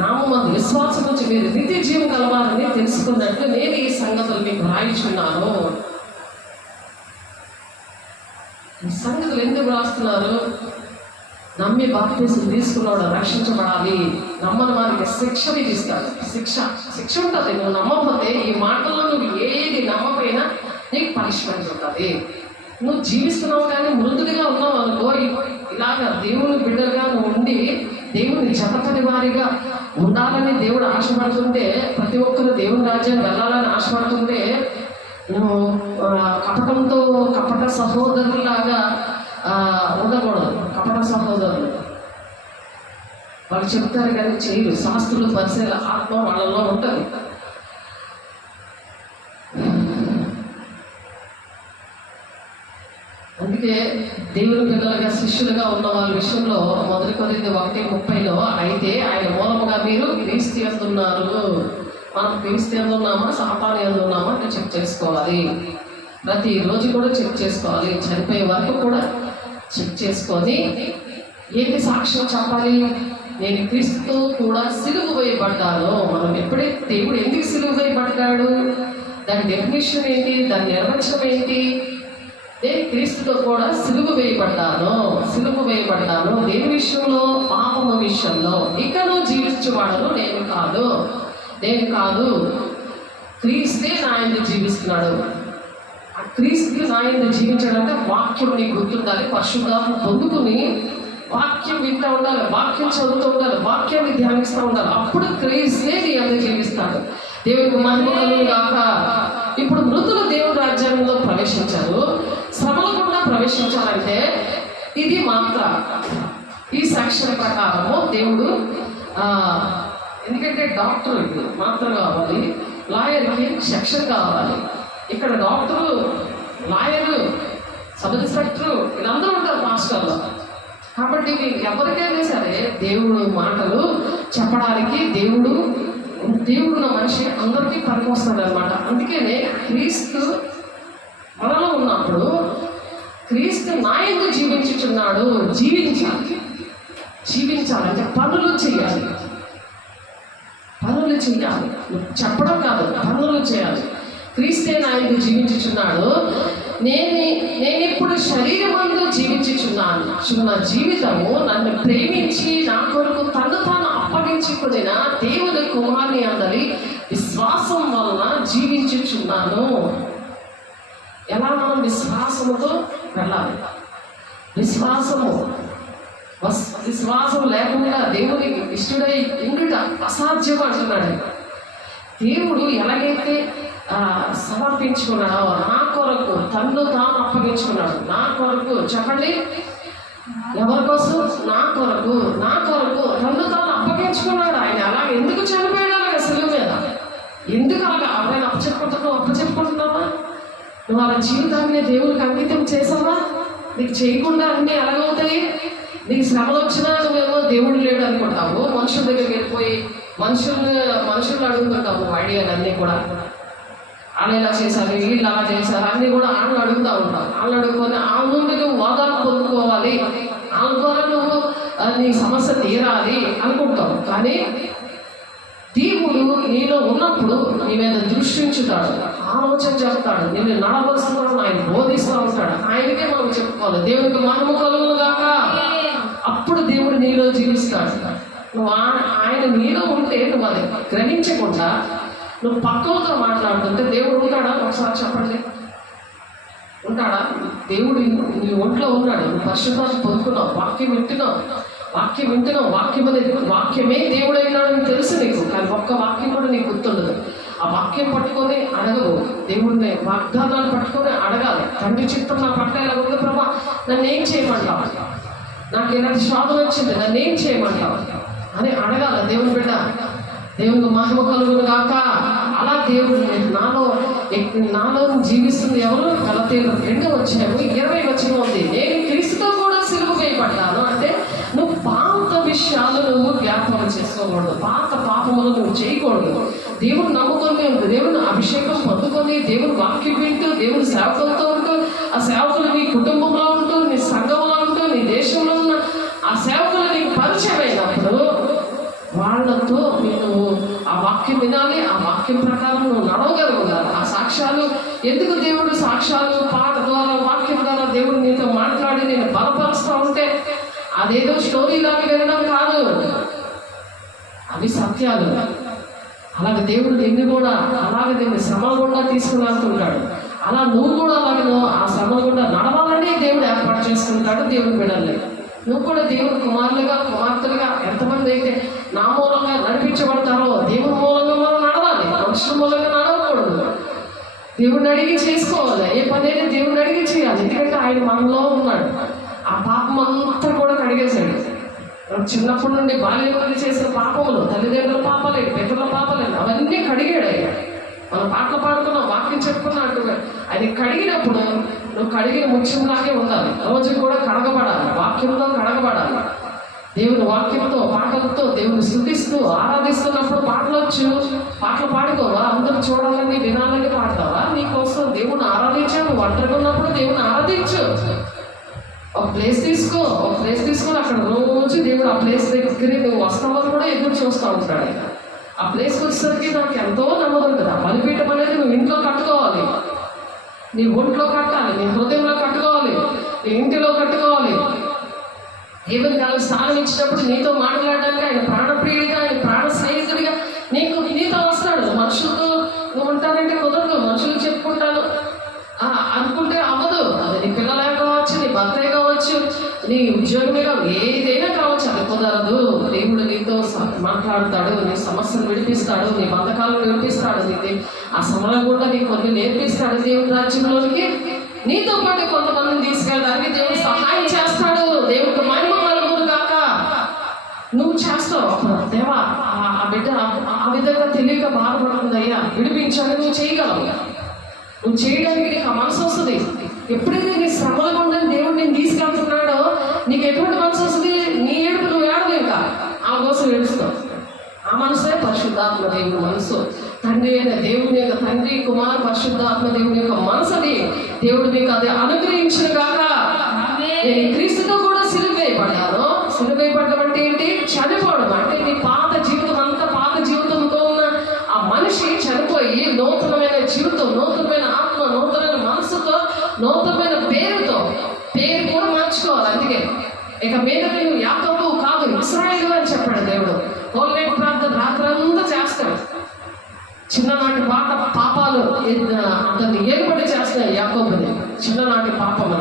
నామమందు విశ్వాసం నుంచి మీరు నిత్య జీవం కలవాలని తెలుసుకున్నట్లు నేను ఈ సంగతులు మీకు రాయిచున్నాను. ఈ సంగతులు ఎందుకు రాస్తున్నారు? నమ్మి బాప్తిసం తీసుకున్నవాడు రక్షించబడాలి, నమ్మని వారికి శిక్ష విధిస్తాడు. శిక్ష ఉంటుంది. నువ్వు నమ్మకపోతే, ఈ మాటల్లో నువ్వు ఏది నమ్మకపోయినా నీకు పనిష్మెంట్ ఉంటుంది. నువ్వు జీవిస్తున్నావు కానీ మృతుడిగా ఉన్నావు అనుకో, ఇలాగా దేవుని బిడ్డలుగా నువ్వు ఉండి దేవుని జతపడి వారిగా ఉండాలని దేవుడు ఆశపడుతుంటే, ప్రతి ఒక్కరు దేవుని రాజ్యాన్ని వెళ్ళాలని ఆశపడుతుంటే, నువ్వు కపటంతో కపట సహోదరులాగా ఉండకూడదు. కపట సహోదరులు వాళ్ళు చెప్తారు కానీ చేయరు. శాస్త్రులు పరిశీల ఆత్మ వాళ్ళలో ఉంటుంది. అందుకే దేవుని పిల్లలుగా శిష్యులుగా ఉన్న వాళ్ళ విషయంలో 1 కొరింథీ 1:30 అయితే ఆయన మూలముగా మీరు క్రీస్తు యందు ఉన్నారు. మనం క్రీస్తు యందు ఉన్నామా సాతాను యందు ఉన్నామా అంటే చెక్ చేసుకోవాలి. ప్రతిరోజు కూడా చెక్ చేసుకోవాలి. చనిపోయే వరకు కూడా చెక్ చేసుకొని ఏంటి సాక్ష్యం చెప్పాలి? నేను క్రీస్తుతో కూడా సిలువ వేయబడ్డాను. మనం ఎప్పుడైతే దేవుడు ఎందుకు సిలువ వేయబడ్డాడు, దాని డెఫినేషన్ ఏంటి, దాని నిర్వచనం ఏంటి? నేను క్రీస్తుతో కూడా సిలువ వేయబడ్డాను. దేని విషయంలో? పాపము విషయంలో. ఇకను జీవించేవాడను నేను కాదు, క్రీస్తే నా యందు జీవిస్తున్నాడు. ఆ క్రీస్తు నా యందు జీవించాడంటే వాక్యం నీకు గుర్తుండాలి. పరిశుద్ధాత్మ పొందుకుని వాక్యం వింటూ ఉండాలి, వాక్యం చదువుతూ ఉండాలి, వాక్యాన్ని ధ్యానిస్తూ ఉండాలి. అప్పుడు క్రీస్తే నీ యందు జీవిస్తాడు. దేవునికి మహిమ కలుగును గాక. ఇప్పుడు మృతులు దేవుని రాజ్యంలో ప్రవేశించారు. శ్రమల గుండా ప్రవేశించాలంటే ఇది మాత్ర. ఈ సెక్షన్ ప్రకారము దేవుడు ఎందుకంటే డాక్టర్కి మాత్ర కావాలి, లాయర్కి సెక్షన్ కావాలి. ఇక్కడ డాక్టరు, లాయరు, సబ్ ఇన్స్పెక్టరు వీళ్ళందరూ ఉంటారు మాస్టర్లో. కాబట్టి ఎవరికైనా సరే దేవుడు మాటలు చెప్పడానికి దేవుడు ఉన్న మనిషి అందరికీ పనికొస్తాడు అనమాట. అందుకనే క్రీస్తు మనలో ఉన్నప్పుడు క్రీస్తు నా యందు జీవించుచున్నాడు. జీవించాలంటే పనులు చేయాలి. చెప్పడం కాదు, పనులు చేయాలి. క్రీస్తే నా యందు జీవించుచున్నాడు. నేను ఇప్పుడు శరీరమందు జీవించుచున్న జీవితము నన్ను ప్రేమించి నా కొరకు తను తాను అప్పగించుకున్న దేవుని కుమారుని అందరి విశ్వాసం వలన జీవించుచున్నాను. ఎలా మనం విశ్వాసముతో వెళ్ళాలి? విశ్వాసం లేకుండా దేవునికి ఇష్టడై ఉండుట అసాధ్యం అంటున్నాడు. దేవుడు ఎలాగైతే సమర్పించుకున్నాడో నా కొరకు తన్ను తాను అప్పగించుకున్నాడు. నా కొరకు చెప్పండి, ఎవరి కోసం? నా కొరకు తన్ను తాను అప్పగించుకున్నాడు. ఆయన అలా ఎందుకు చనిపోయాడు? అలాగే సిలువ మీద ఎందుకు అలాగా? ఆయన అప్పచెప్పుకుంటున్నావా? నువ్వు అలా జీవితాన్ని దేవునికి అంకితం చేసావా? నీకు చేయకుండా అన్నీ ఎలాగవుతాయి? నీకు శ్రమలు వచ్చినా నువ్వేమో దేవుడు లేడు అనుకుంటావు. మనుషుల దగ్గరికి వెళ్ళిపోయి మనుషులు అడుగుతుంటావు ఐడియాలు అన్నీ కూడా. వాళ్ళు ఇలా చేశారు, వీళ్ళు అలా చేశారు అన్నీ కూడా వాళ్ళని అడుగుతూ ఉంటావు. వాళ్ళని అడుగుకొని వాళ్ళ నుండి నువ్వు వాదాలు పొందుకోవాలి, వాళ్ళ ద్వారా నువ్వు నీ సమస్య తీరాలి అనుకుంటావు. కానీ దేవుడు నీలో ఉన్నప్పుడు నీ మీద దృష్టించుతాడు, ఆలోచన చేస్తాడు, నిన్ను నడవలసిన ఆయన బోధిస్తూ ఉంటాడు. ఆయనకే మనం చెప్పుకోవాలి దేవునికి మహిమ కలుగును గాక. అప్పుడు దేవుడు నీలో జీవిస్తాడు. నువ్వు ఆయన నీలో ఉంటే నువ్వు అది గ్రహించకుండా నువ్వు పక్కలతో మాట్లాడుతుంటే దేవుడు ఉంటాడా? ఒకసారి చెప్పండి, ఉంటాడా? దేవుడు నీ ఒంట్లో ఉన్నాడు. నువ్వు పరిశుద్ధాన్ని పొందుకున్నావు, వాక్యం వింటున్నావు, వాక్యమే దేవుడు అయినాడని తెలుసు నీకు. కానీ ఒక్క వాక్యం కూడా నీకు గుర్తుండదు. ఆ వాక్యం పట్టుకొని అడగవు. దేవుడిని వాగ్దానాలు పట్టుకొని అడగాలి. తండ్రి చిత్తం నా పట్ల ఇలా ఉంది ప్రభా, నన్ను ఏం చేయమంటావు? నాకు ఇలాంటి శోధన వచ్చింది, నన్ను ఏం చేయమంటావు అని అడగాల దేవుని బిడ్డ. దేవునికి మహిమ కలుగును గాక. అలా దేవుడు నాలో జీవిస్తుంది ఎవరు? గలతీయులు 2:20 ఉంది. నేను క్రీస్తుతో కూడా సిలువ వేయబడ్డాను అంటే నువ్వు పాత విషయాలు నువ్వు జ్ఞాపకం చేసుకోకూడదు, పాత పాపములు నువ్వు చేయకూడదు. దేవుడు నమ్ముకొని దేవుని అభిషేకం పొందుకొని దేవుని వాక్యం వింటూ దేవుని సేవకులతో ఉంటూ, ఆ సేవకులు నీ కుటుంబంలో ఉంటూ, నీ సంఘంలో ఉంటూ, నీ దేశంలో ఉన్న ఆ సేవకులు నీకు పరిచయం అయినప్పుడు వాళ్ళతో నువ్వు ఆ వాక్యం వినాలి. ఆ వాక్యం ప్రకారం నువ్వు నడవగలుగుతారు. ఆ సాక్ష్యాలు ఎందుకు దేవుడు సాక్ష్యాలు పాట ద్వారా వాక్యం ద్వారా దేవుడు నీతో మాట్లాడి నేను బలపరుస్తూ ఉంటే అదేదో స్టోరీ లాగా వినడం కాదు, అవి సత్యాలు. అలాగే దేవుడు నిన్ను కూడా అలాగే దేవుడు శ్రమ గుండా తీసుకుని వెళ్తుంటాడు. అలా నువ్వు కూడా అలాగే ఆ శ్రమ గుండా నడవాలని దేవుడు ఏర్పాటు చేసుకుంటాడు. దేవుడు బిడ్డల్ని నువ్వు కూడా దేవుని కుమారులుగా కుమార్తెలుగా ఎంతమంది అయితే నా మూలంగా నడిపించబడతారో దేవుని మూలంగా మనం నడవాలి. మనుషుల మూలంగా నడవకూడదు. దేవుడిని అడిగి చేసుకోవాలి. ఏ పనైనా దేవుడిని అడిగి చేయాలి. ఎందుకంటే ఆయన మనలో ఉన్నాడు. ఆ పాపం అంతా కూడా కడిగేశాడు. చిన్నప్పటి నుండి బాల్యం నుండి చేసిన పాపములు, తల్లిదండ్రుల పాపాలే, పితరుల పాపాలే, అవన్నీ కడిగాడు ఆయన. మనం పాటలు పాడుకున్నాం, వాక్యం చెప్పుకున్నా అంటున్నా. ఆయన కడిగినప్పుడు నువ్వు కడిగిన ముఖ్యంలాగే ఉండాలి. రోజు కూడా కడగబడాలి, వాక్యంతో కడగబడాలి. దేవుని వాక్యంతో పాటలతో దేవుని స్తుతిస్తూ ఆరాధిస్తున్నప్పుడు పాటలు పాడుకోవా? అందరూ చూడాలని వినాలని పాడతావా? నీకోసం దేవుని ఆరాధించావు. ఒంటరిగా ఉన్నప్పుడు దేవుని ఆరాధించు. ఒక ప్లేస్ తీసుకొని అక్కడ రోజు దేవుడు ఆ ప్లేస్ దగ్గర నువ్వు వస్తావని కూడా ఎదురు చూస్తూ ఉంటాడు. ఆ ప్లేస్కి వచ్చేసరికి నాకు ఎంతో నమ్మకం ఉంటుంది. ఆ బలిపీఠం అనేది నువ్వు ఇంట్లో కట్టుకోవాలి, నీ ఒంట్లో కట్టాలి, నీ హృదయంలో కట్టుకోవాలి, నీ ఇంటిలో కట్టుకోవాలి. దేవుని కాలం స్థానం ఇచ్చినప్పుడు నీతో మాట్లాడడానికి ఆయన ప్రాణప్రియుడిగా, ఆయన ప్రాణ స్నేహితుడిగా నీతో వస్తాడు. మనుషులతో నువ్వు ఉంటానంటే కుదరదు. మనుషులు చెప్పుకుంటాను అనుకుంటే అవ్వదు. అది నీ పిల్లలే కావచ్చు, నీ భర్తే కావచ్చు, నీ ఉద్యోగమే కావచ్చు, ఏదైనా కావచ్చు, అది కుదరదు. దేవుడు నీతో మాట్లాడతాడు, నీ సమస్యలు విడిపిస్తాడు, నీ బంధకాలను విడిపిస్తాడు, నీకు ఆ సమయం కూడా నీకు కొన్ని నేర్పిస్తాడు. దేవుడి రాజ్యంలోనికి నీతో పాటు కొంతమందిని తీసుకెళ్ళడానికి దేవుడు సహాయం చేస్తాడు. దేవుడికి మహిమ కలుగును గాక. నువ్వు చేస్తావు. దేవా ఆ బిడ్డ ఆ విధంగా తెలియక బాధపడుతుందయ్యా, విడిపించాలి. నువ్వు చేయగలవు. నువ్వు చేయడానికి నీకు ఆ మనసు వస్తుంది. ఎప్పుడైతే నీ శ్రమల గుండా దేవుడు నేను తీసుకెళ్తున్నాడో నీకు ఎటువంటి మనసు వస్తుంది? నీ ఏడుపు నువ్వు ఏడవు, ఇంకా ఆ కోసం ఏడుస్తావు. ఆ మనసే పరిశుద్ధాత్మ దేవుని మనసు. తండ్రి అయిన దేవుని యొక్క తండ్రి, కుమార్, పరిశుద్ధాత్మ దేవుని యొక్క మనసుని దేవుడు మీకు అది అనుగ్రహించిన కాక. నేను క్రీస్తుతో కూడా సిలువేయబడ్డాను. సిలువేయబడ్డం అంటే ఏంటి? చనిపోవడం. అంటే నీ పాత జీవితం అంతా, పాత జీవితంతో ఉన్న ఆ మనిషి చనిపోయి నూతనమైన జీవితం, నూతనమైన ఆత్మ, నూతనమైన మనసుతో, నూతనమైన పేరుతో, పేరు కూడా మార్చుకోవాలి. అందుకే ఇక మీద నువ్వు యాకోబు కాదు, ఇశ్రాయేలు అని చెప్పాడు దేవుడు. హోల్ నైట్ ప్రార్థన రాత్రంతా చేస్తాడు. చిన్ననాటి పాపాలు అతన్ని ఏలుబడి చేస్తాయి. యాకోబుని చిన్ననాటి పాపము,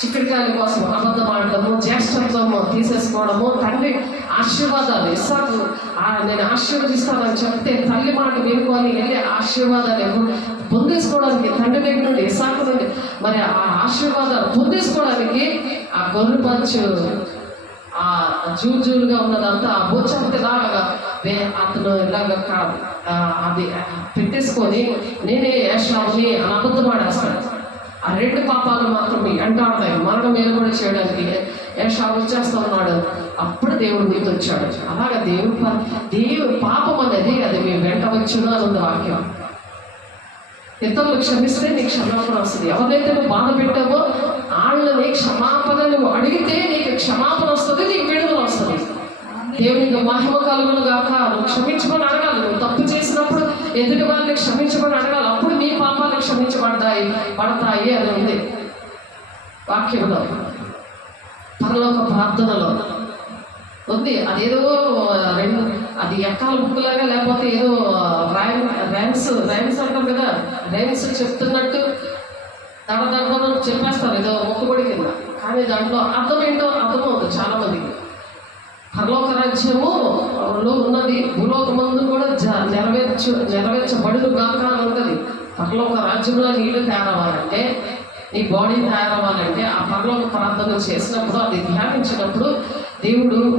చిక్కడికాయల కోసం అబద్ధం ఆడటము, జ్యేష్ఠత్వము తీసేసుకోవడము, తండ్రి ఆశీర్వాదాలు ఇస్సాకు నేను ఆశీర్వదిస్తానని చెప్తే తల్లి మాట వినుకొని వెళ్ళి ఆశీర్వాదాలు పొందేసుకోవడానికి తండ్రి దగ్గర నుండి, ఇస్సాకు నుండి మరి ఆ ఆశీర్వాదాలు పొందేసుకోవడానికి ఆ గొర్రె పంచు ఆ జూలుగా ఉన్నదంతా ఆ బొచ్చంతలాగా అతను ఇలాగ అది పెట్టేసుకొని నేనే ఏషావుని అని అబద్ధం ఆడేస్తాడు. ఆ రెండు పాపాలు మాత్రం వెంటాడతాయి. మరణం ఏలుబడి చేయడానికి ఏషావు వచ్చేస్తూ ఉన్నాడు. అప్పుడు దేవుడు గుర్తొచ్చాడు. అలాగా దేవుడు పాపం అనేది అది మేము వెంట వచ్చును అని ఉంది వాక్యం. ఇతరులు క్షమిస్తే నీకు క్షమాపణ వస్తుంది. ఎవరైతే నువ్వు బాధ పెట్టావో వాళ్ళని క్షమాపణ నువ్వు అడిగితే నీకు క్షమాపణ వస్తుంది, నీకు విడుదల వస్తుంది. దేవునికి మహిమ కలుగును గాక. నువ్వు క్షమించమని అడగాలి. నువ్వు తప్పు చేసినప్పుడు ఎదుటి వాళ్ళని క్షమించమని అడగాలి. అప్పుడు నీ పాపాలు పడతాయి అని ఉంది వాక్యంలో. పరలోక ప్రార్థనలో ఉంది. అదేదో అది ఎక్కాల బుక్కులాగా, లేకపోతే ఏదో రైమ్స్ అంటాం కదా, రైమ్స్ చెప్తున్నట్టు దడదడని చెప్పేస్తారు ఏదో మొక్కుబడి కింద. కానీ దాంట్లో అర్థం ఏంటో అర్థమవుతుంది చాలా మందికి. పరలోక రాజ్యము ఉన్నది భూలోకమందు కూడా నెరవేర్చబడును గాక అని ఉంటుంది. పరలోక రాజ్యంలో నీళ్ళు తయారవ్వాలంటే, నీ బాడీ తయారవ్వాలంటే ఆ పరలోక ప్రార్థన చేసినప్పుడు, అది ధ్యానించినప్పుడు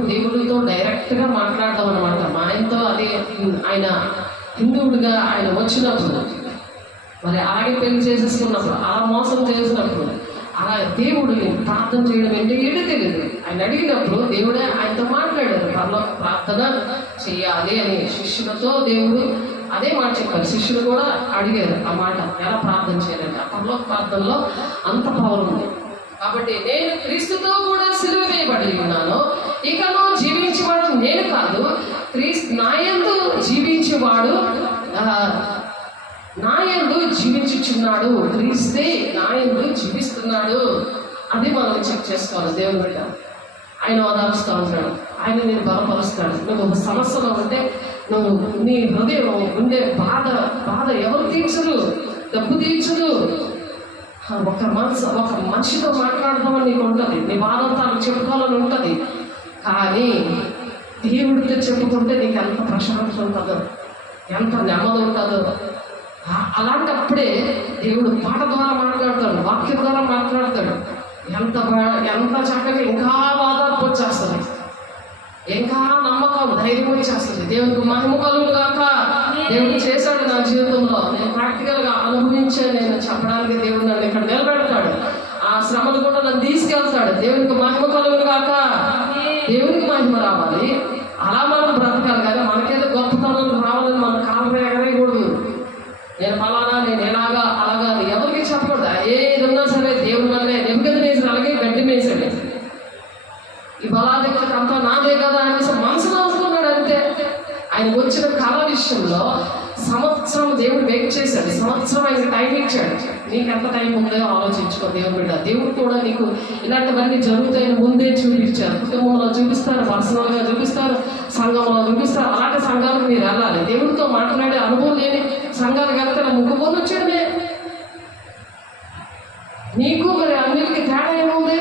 దేవుడితో డైరెక్ట్గా మాట్లాడడం అనమాట. మా ఆయనతో అది ఆయన హిందువుడిగా ఆయన వచ్చినప్పుడు, మరి అలాగే పెళ్లి చేసేసుకున్నప్పుడు, అలా మోసం చేసినప్పుడు, అలా దేవుడు ప్రార్థన చేయడం ఏంటి ఏదో తెలియదు. ఆయన అడిగినప్పుడు దేవుడే ఆయనతో మాట్లాడారు. పరలోక ప్రార్థన చెయ్యాలి అని శిష్యులతో దేవుడు అదే మాట చెప్పారు. శిష్యులు కూడా అడిగారు ఆ మాట, ఎలా ప్రార్థన చేయాలంటే. ఆ పరలోక ప్రార్థనలో అంత పవర్ ఉంది. కాబట్టి నేను క్రీస్తుతో కూడా సిలువ వేయబడి ఉన్నాను, ఇకను జీవించేవాడు నేను కాదు, నాయందు జీవించేవాడు నాయందు జీవించుచున్నాడు, క్రీస్తే నాయందు జీవిస్తున్నాడు. అది మనం చెక్ చేసుకోవాలి. దేవుని బిడ్డ ఆయన ఓదారుస్తూ ఉంటాడు, ఆయన నేను బలపరుస్తాడు. నువ్వు ఒక సమస్యలో ఉంటే నువ్వు నీ హృదయం ఉండే బాధ ఎవరు తీర్చరు, డబ్బు తీర్చదు. ఒక మనిషితో మాట్లాడదామని నీకు ఉంటుంది, నీ బాధంతా చెప్పుకోవాలని ఉంటుంది. కానీ దేవుడితో చెప్పుకుంటే నీకు ఎంత ప్రశాంతత ఉంటుందో, ఎంత నెమ్మది ఉంటుందో. అలాంటప్పుడే దేవుడు పాట ద్వారా మాట్లాడతాడు, వాక్యం ద్వారా మాట్లాడతాడు. ఎంత చక్కగా ఇంకా బాధ వచ్చేస్తుంది, ఇంకా నమ్మకం ధైర్యం వచ్చేస్తుంది. దేవునికి మహిమ కలుగును గాక. దేవుడు చేశాడు నా జీవితంలో, నేను ప్రాక్టికల్గా అనుభవించాను. నేను చెప్పడానికి దేవుడు నన్ను ఇక్కడ నిలబెడతాడు, ఆ శ్రమలు కూడా నన్ను తీసుకెళ్తాడు. దేవునికి మహిమ కలుగును గాక. దేవునికి మహిమ రావాలి, అలా మనం బ్రతకాలి. కానీ మనకేదో గొప్పతనం రావాలని మన కాలం ఎగరేయకూడదు. నేను ఫలానా, నేను ఎలాగా అలాగా ఎవరికి చెప్పకూడదు. ఏది ఉన్నా సరే దేవుని వల్లే. నెమ్మది అలాగే గడ్డి మేసాడు, ఈ బలాధిక్యత అంతా నాదే కదా అనేసి మనసులో అనుకున్నాడు అంతే. ఆయన వచ్చిన కళ విషయంలో సంవత్సరం దేవుడు వెయిట్ చేశాడు, సంవత్సరం ఆయన టైం ఇచ్చాడు. నీకు ఎంత టైం ఉందో ఆలోచించుకో దేవుని బిడ్డ. దేవుడు కూడా నీకు ఇలాంటివన్నీ జరుగుతాయని ముందే చూపించారు. కుటుంబంలో చూపిస్తారు, పర్సనల్గా చూపిస్తారు, సంఘంలో చూపిస్తారు. అలాంటి సంఘాలకు మీరు వెళ్ళాలి. దేవుడితో మాట్లాడే అనుభవం లేని సంఘాలకు వెళ్తే ముక్కుపోని వచ్చాడే. నీకు మరి అన్నిటికీ తేడా ఏముంది?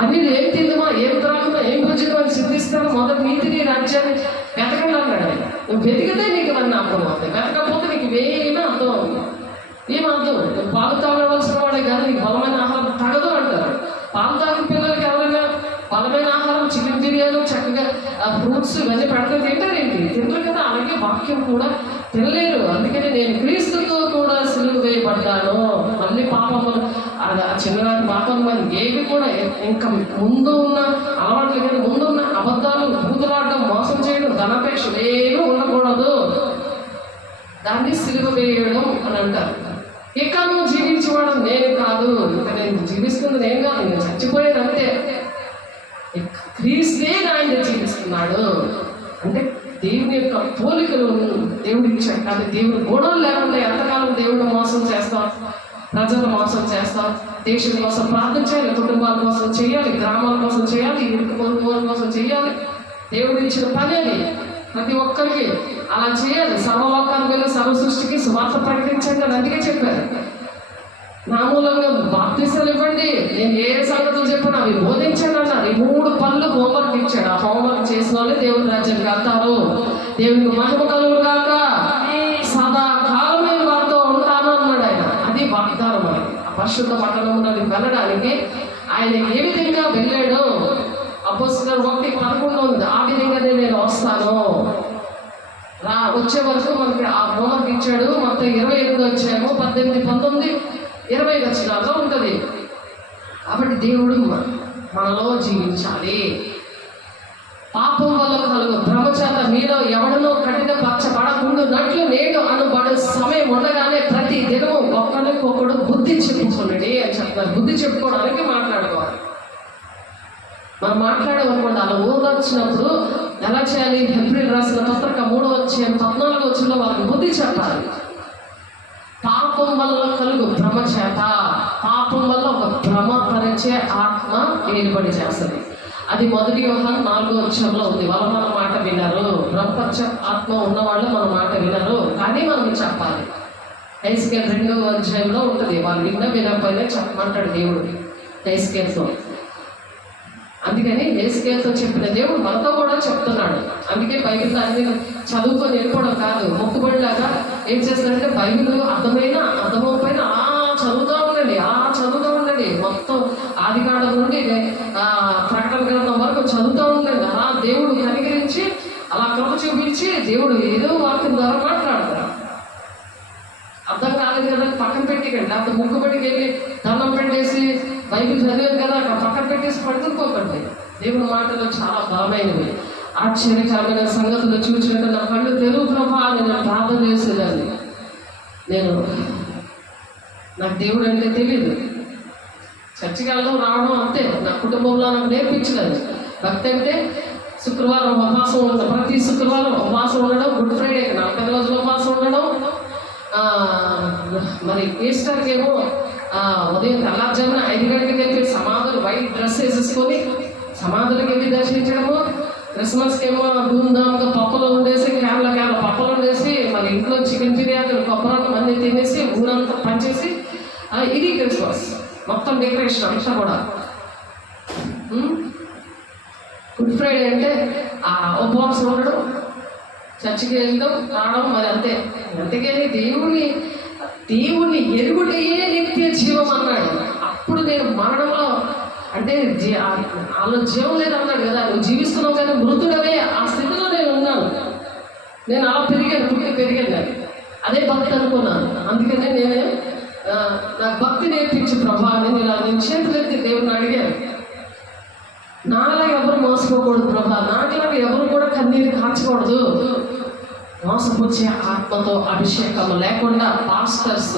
అన్ని ఏం తిందమా, ఏం త్రాగుమా, ఏం భోజనం సిద్ధిస్తాను, మొదటి నీతిని రాజ్యాన్ని వెతకండి అన్నాడు. నువ్వు వెతికితే నీకు అన్నీ అర్థం అవుతాయి, వెతకపోతే నీకు ఏమీ అర్థం అవుతుంది. ఏం అర్థం? నువ్వు పాలు తాగవలసిన వాడే కానీ నీకు బలమైన ఆహారం తగదు అంటారు. పాలు తాగిన పిల్లలకి ఎవరైనా బలమైన ఆహారం, చికెన్ బిర్యానీ, చక్కగా ఫ్రూట్స్ ఇవన్నీ పెడితే తింటారేంటి? తినరు కదా. అలాగే వాక్యం కూడా తినలేరు. అందుకని నేను క్రీస్తుతో కూడా సిలువ వేయబడ్డాను. మళ్ళీ పాపములు, చిన్ననాటి పాపం ఏవి కూడా ఇంకా ముందు ఉన్న అలవాట్లు కానీ ముందు ఉన్న అబద్ధాలు, బూతులాడడం, మోసం చేయడం, ధనాపేక్ష ఏమీ ఉండకూడదు. దాన్ని సిలువ వేయడం అని అంటారు. ఇక నువ్వు జీవించేవాడు నేను కాదు, ఇంకా నేను జీవిస్తుంది నేను కాదు, నేను చచ్చిపోయాను అంతే. క్రీస్తే ఆయన జీవిస్తున్నాడు అంటే దేవుని యొక్క పోలికలు దేవుడికి ఇచ్చాడు. కానీ దేవుడి గుణాలు లేకుండా ఎంతకాలం దేవుడిని మోసం చేస్తాం, ప్రజలు మోసం చేస్తాం. దేశం కోసం ప్రార్థన చేయాలి, కుటుంబాల కోసం చేయాలి, గ్రామాల కోసం చేయాలి, ఇంటి పొరుగుల కోసం చేయాలి. దేవుడు ఇచ్చిన పని అది. ప్రతి ఒక్కరికి అలా చేయాలి. సర్వలోకానికి వెళ్ళి సర్వ సృష్టికి సువార్త ప్రకటించండి అని అందుకే చెప్పారు. నా మూలంగా బాప్తిసాలు ఇవ్వండి, నేను ఏ సంగతులు చెప్పాను అవి బోధించండి అన్నారు. ఈ 3 పనులు హోంవర్క్ ఇచ్చాడు. ఆ హోంవర్క్ చేసిన వాళ్ళే దేవుని రాజ్యానికి వెళ్తారు. దేవునికి మహిమ కలుగును గాక. సదాకాలం నేను వారితో ఉంటాను అన్నాడు ఆయన. అది వాగ్దానం. అని ఆ పరిశుద్ధ పట్టణంలోకి వెళ్ళడానికి ఆయన ఏ విధంగా వెళ్ళాడో అపోస్తలుల 1:11 ఉంది. ఆ విధంగానే నేను వస్తాను వచ్చే వరకు మనకి ఆ హోంవర్క్ ఇచ్చాడు. మొత్తం 28 వచ్చాము, 18, 19, 20 వచనాల్లో ఉంటుంది. కాబట్టి దేవుడు మనలో జీవించాలి. పాపం వల్ల కలుగు భ్రమ చేత మీలో ఎవడనో కఠిన పరచబడకుండానట్లు నేడు అనబడు సమయం ఉండగానే ప్రతి దినము ఒకరికొకడు బుద్ధి చెప్పుకోండి అని చెప్తారు. బుద్ధి చెప్పుకోవడానికి మాట్లాడుకోవాలి. మనం మాట్లాడేవనుకోండి, అలా ఊదొచ్చినప్పుడు ఎలా చేయాలి? హెబ్రీయులకు రాసిన పత్రిక 3వ అధ్యాయం 14వ వచనంలో వాళ్ళకి బుద్ధి చెప్పాలి. పాపం వల్ల కలుగు భ్రమ చేత, పాపం వల్ల ఒక భ్రమపరిచే ఆత్మ ఏలుబడి చేస్తుంది. అది 1 యోహాను 4వ అధ్యాయంలో ఉంది. వాళ్ళు మన మాట వినరు, భ్రమపరిచే ఆత్మ ఉన్నవాళ్ళు మన మాట వినరు. కానీ మనం చెప్పాలి. హెస్కేల్ 2వ అధ్యాయంలో ఉంటుంది. వాళ్ళు వినకపోయినా చెప్పమంటాడు దేవుడు హెస్కేల్తో. అందుకని హెస్కేల్తో చెప్పిన దేవుడు మనతో కూడా చెప్తున్నాడు. అందుకే బైబిల్ అన్ని చదువుకొని వెళ్ళిపోవడం కాదు, మొక్కుబడిలాగా ఏం చేస్తాడంటే బైబిల్ అర్థమైపోయినా చదువుతూ ఉండండి. మొత్తం ఆదికాండం నుండి ప్రకటన గ్రంథం వరకు చదువుతూ ఉండండి. అలా దేవుడు కనికరించి అలా కృప చూపించి దేవుడు ఏదో వాక్యం ద్వారా మాట్లాడతారు. అర్థం కాలేదు కదా పక్కన పెట్టికండి, లేకపోతే ముక్కుబడికి వెళ్ళి దండం పెట్టేసి బైబిల్ చదివారు కదా అక్కడ పక్కన పెట్టేసి పడుకోకండి. దేవుని మాటలు చాలా బలమైనవి. ఆశ్చర్యకరమైన సంగతులు చూసినట్టు నా కళ్ళు తెలుగు ప్రభా నేను ప్రార్థన చేసేదాన్ని. నాకు దేవుడు అంటే తెలియదు, చర్చికి వెళ్ళడం రావడం అంతే. నా కుటుంబంలో నాకు నేర్పించలేదు. భక్తి అంటే శుక్రవారం ఉపవాసం ఉండడం, ప్రతి శుక్రవారం ఉపవాసం ఉండడం, గుడ్ ఫ్రైడే 40 రోజులు ఉపవాసం ఉండడం, మరి ఈస్టర్కి ఏమో ఉదయం తెల్లారుజామున 5 గంటలకు వెళ్ళి సమాధులు వైట్ డ్రెస్ వేసేసుకొని సమాధులకి వెళ్ళి దర్శించడము. క్రిస్మస్కి ఏమో ధూమ్ధామ్గా పప్పులు ఉండేసి కేరళ పప్పులు ఉండేసి మరి ఇంట్లో చికెన్ బిర్యానీ కొబ్బరి మంది తినేసి ఊరంతా పనిచేసి ఇది క్రిస్మస్ మొత్తం డెకరేషన్ అంతా కూడా. గుడ్ ఫ్రైడే అంటే ఉపవాసం ఉండడం, చర్చికి వెళ్ళడం రావడం, మరి అంతే. అంతేగాని దేవుణ్ణి ఎరుగుటయే నిత్య జీవం అన్నాడు. అప్పుడు నేను మరణంలో అంటే వాళ్ళు జీవం లేదు అన్నాడు కదా, నువ్వు జీవిస్తున్నావు కానీ మృతుడవే ఆ స్థితిలో నేను ఉన్నాను. నేను అలా పెరిగాను నేను అదే భక్తి అనుకున్నాను. అందుకనే నేనే నాకు భక్తి నేర్పించి ప్రభా నేను చేతులెత్తి దేవుని అడిగాను. నాలా ఎవరు మోసపోకూడదు ప్రభా, నాకులాగా ఎవరు కూడా కన్నీరు కాచకూడదు. మోసపుచ్చే ఆత్మతో అభిషేకం లేకుండా, పాస్టర్స్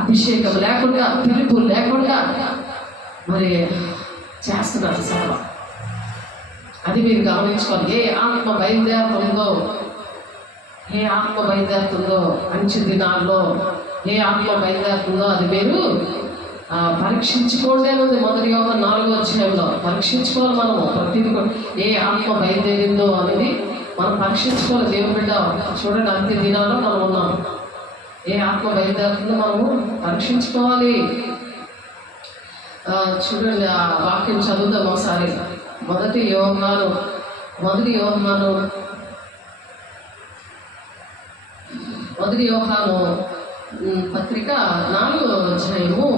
అభిషేకం లేకుండా, పిలుపు లేకుండా మరి చేస్తున్నారు సేవ. అది మీరు గమనించుకోవాలి. ఏ ఆత్మ బయలుదేరుతుందో మంచి దినాల్లో ఏ ఆత్మ బయలుదేరుతుందో అది మీరు పరీక్షించుకోండి అని ఉంది. 1 యోహాను 4వ అధ్యాయంలో పరీక్షించుకోవాలి. మనము ప్రతిదీ ఏ ఆత్మ బయలుదేరిందో అనేది మనం పరీక్షించుకోవాలి. దేవుని బిడ్డ చూడండి, అంత్య దినాల్లో మనం ఉన్నాం. ఏ ఆత్మ బయలుదేరుతుందో మనము పరీక్షించుకోవాలి. చూడండి, ఆ వాక్యం చదువుతాం ఒకసారి. 1 యోహాను పత్రిక 4వ అధ్యాయము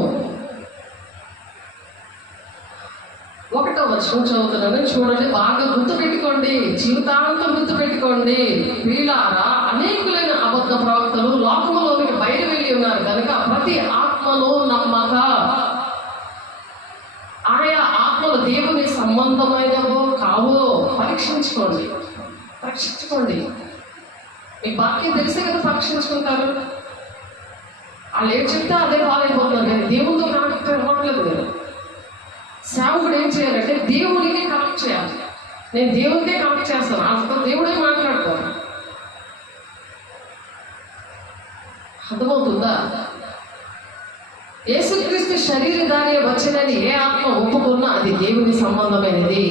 1వ వచనం చదువుతున్నాను. చూడండి, బాగా గుర్తుపెట్టుకోండి, జీవితాంతం గుర్తుపెట్టుకోండి. ప్రియులారా, అనేకులైన అబద్ధ ప్రవక్తలు లోకములోనికి బయలు వెళ్ళి ఉన్నారు కనుక ప్రతి ఆత్మలో నమ్మక. ఆయా ఆత్మలు దేవుని సంబంధమైనవో కావో పరీక్షించుకోండి. మీ వాక్యం తెలిసే కదా పరీక్షించుకుంటారు. వాళ్ళు ఏం చెప్తే అదే బాధైపోతున్నారు కానీ దేవుడితో కనెక్ట్ అవ్వట్లేదు కదా. సేవకుడు ఏం చేయాలంటే దేవుడికే కనెక్ట్ చేయాలి. నేను దేవుడికే కనెక్ట్ చేస్తాను, అంత దేవుడే మాట్లాడుతాను. అర్థమవుతుందా? యేసుక్రీస్తు శరీరధారి వచ్చినని ఏ ఆత్మ ఒప్పుకున్నా అది దేవుని సంబంధమైనది.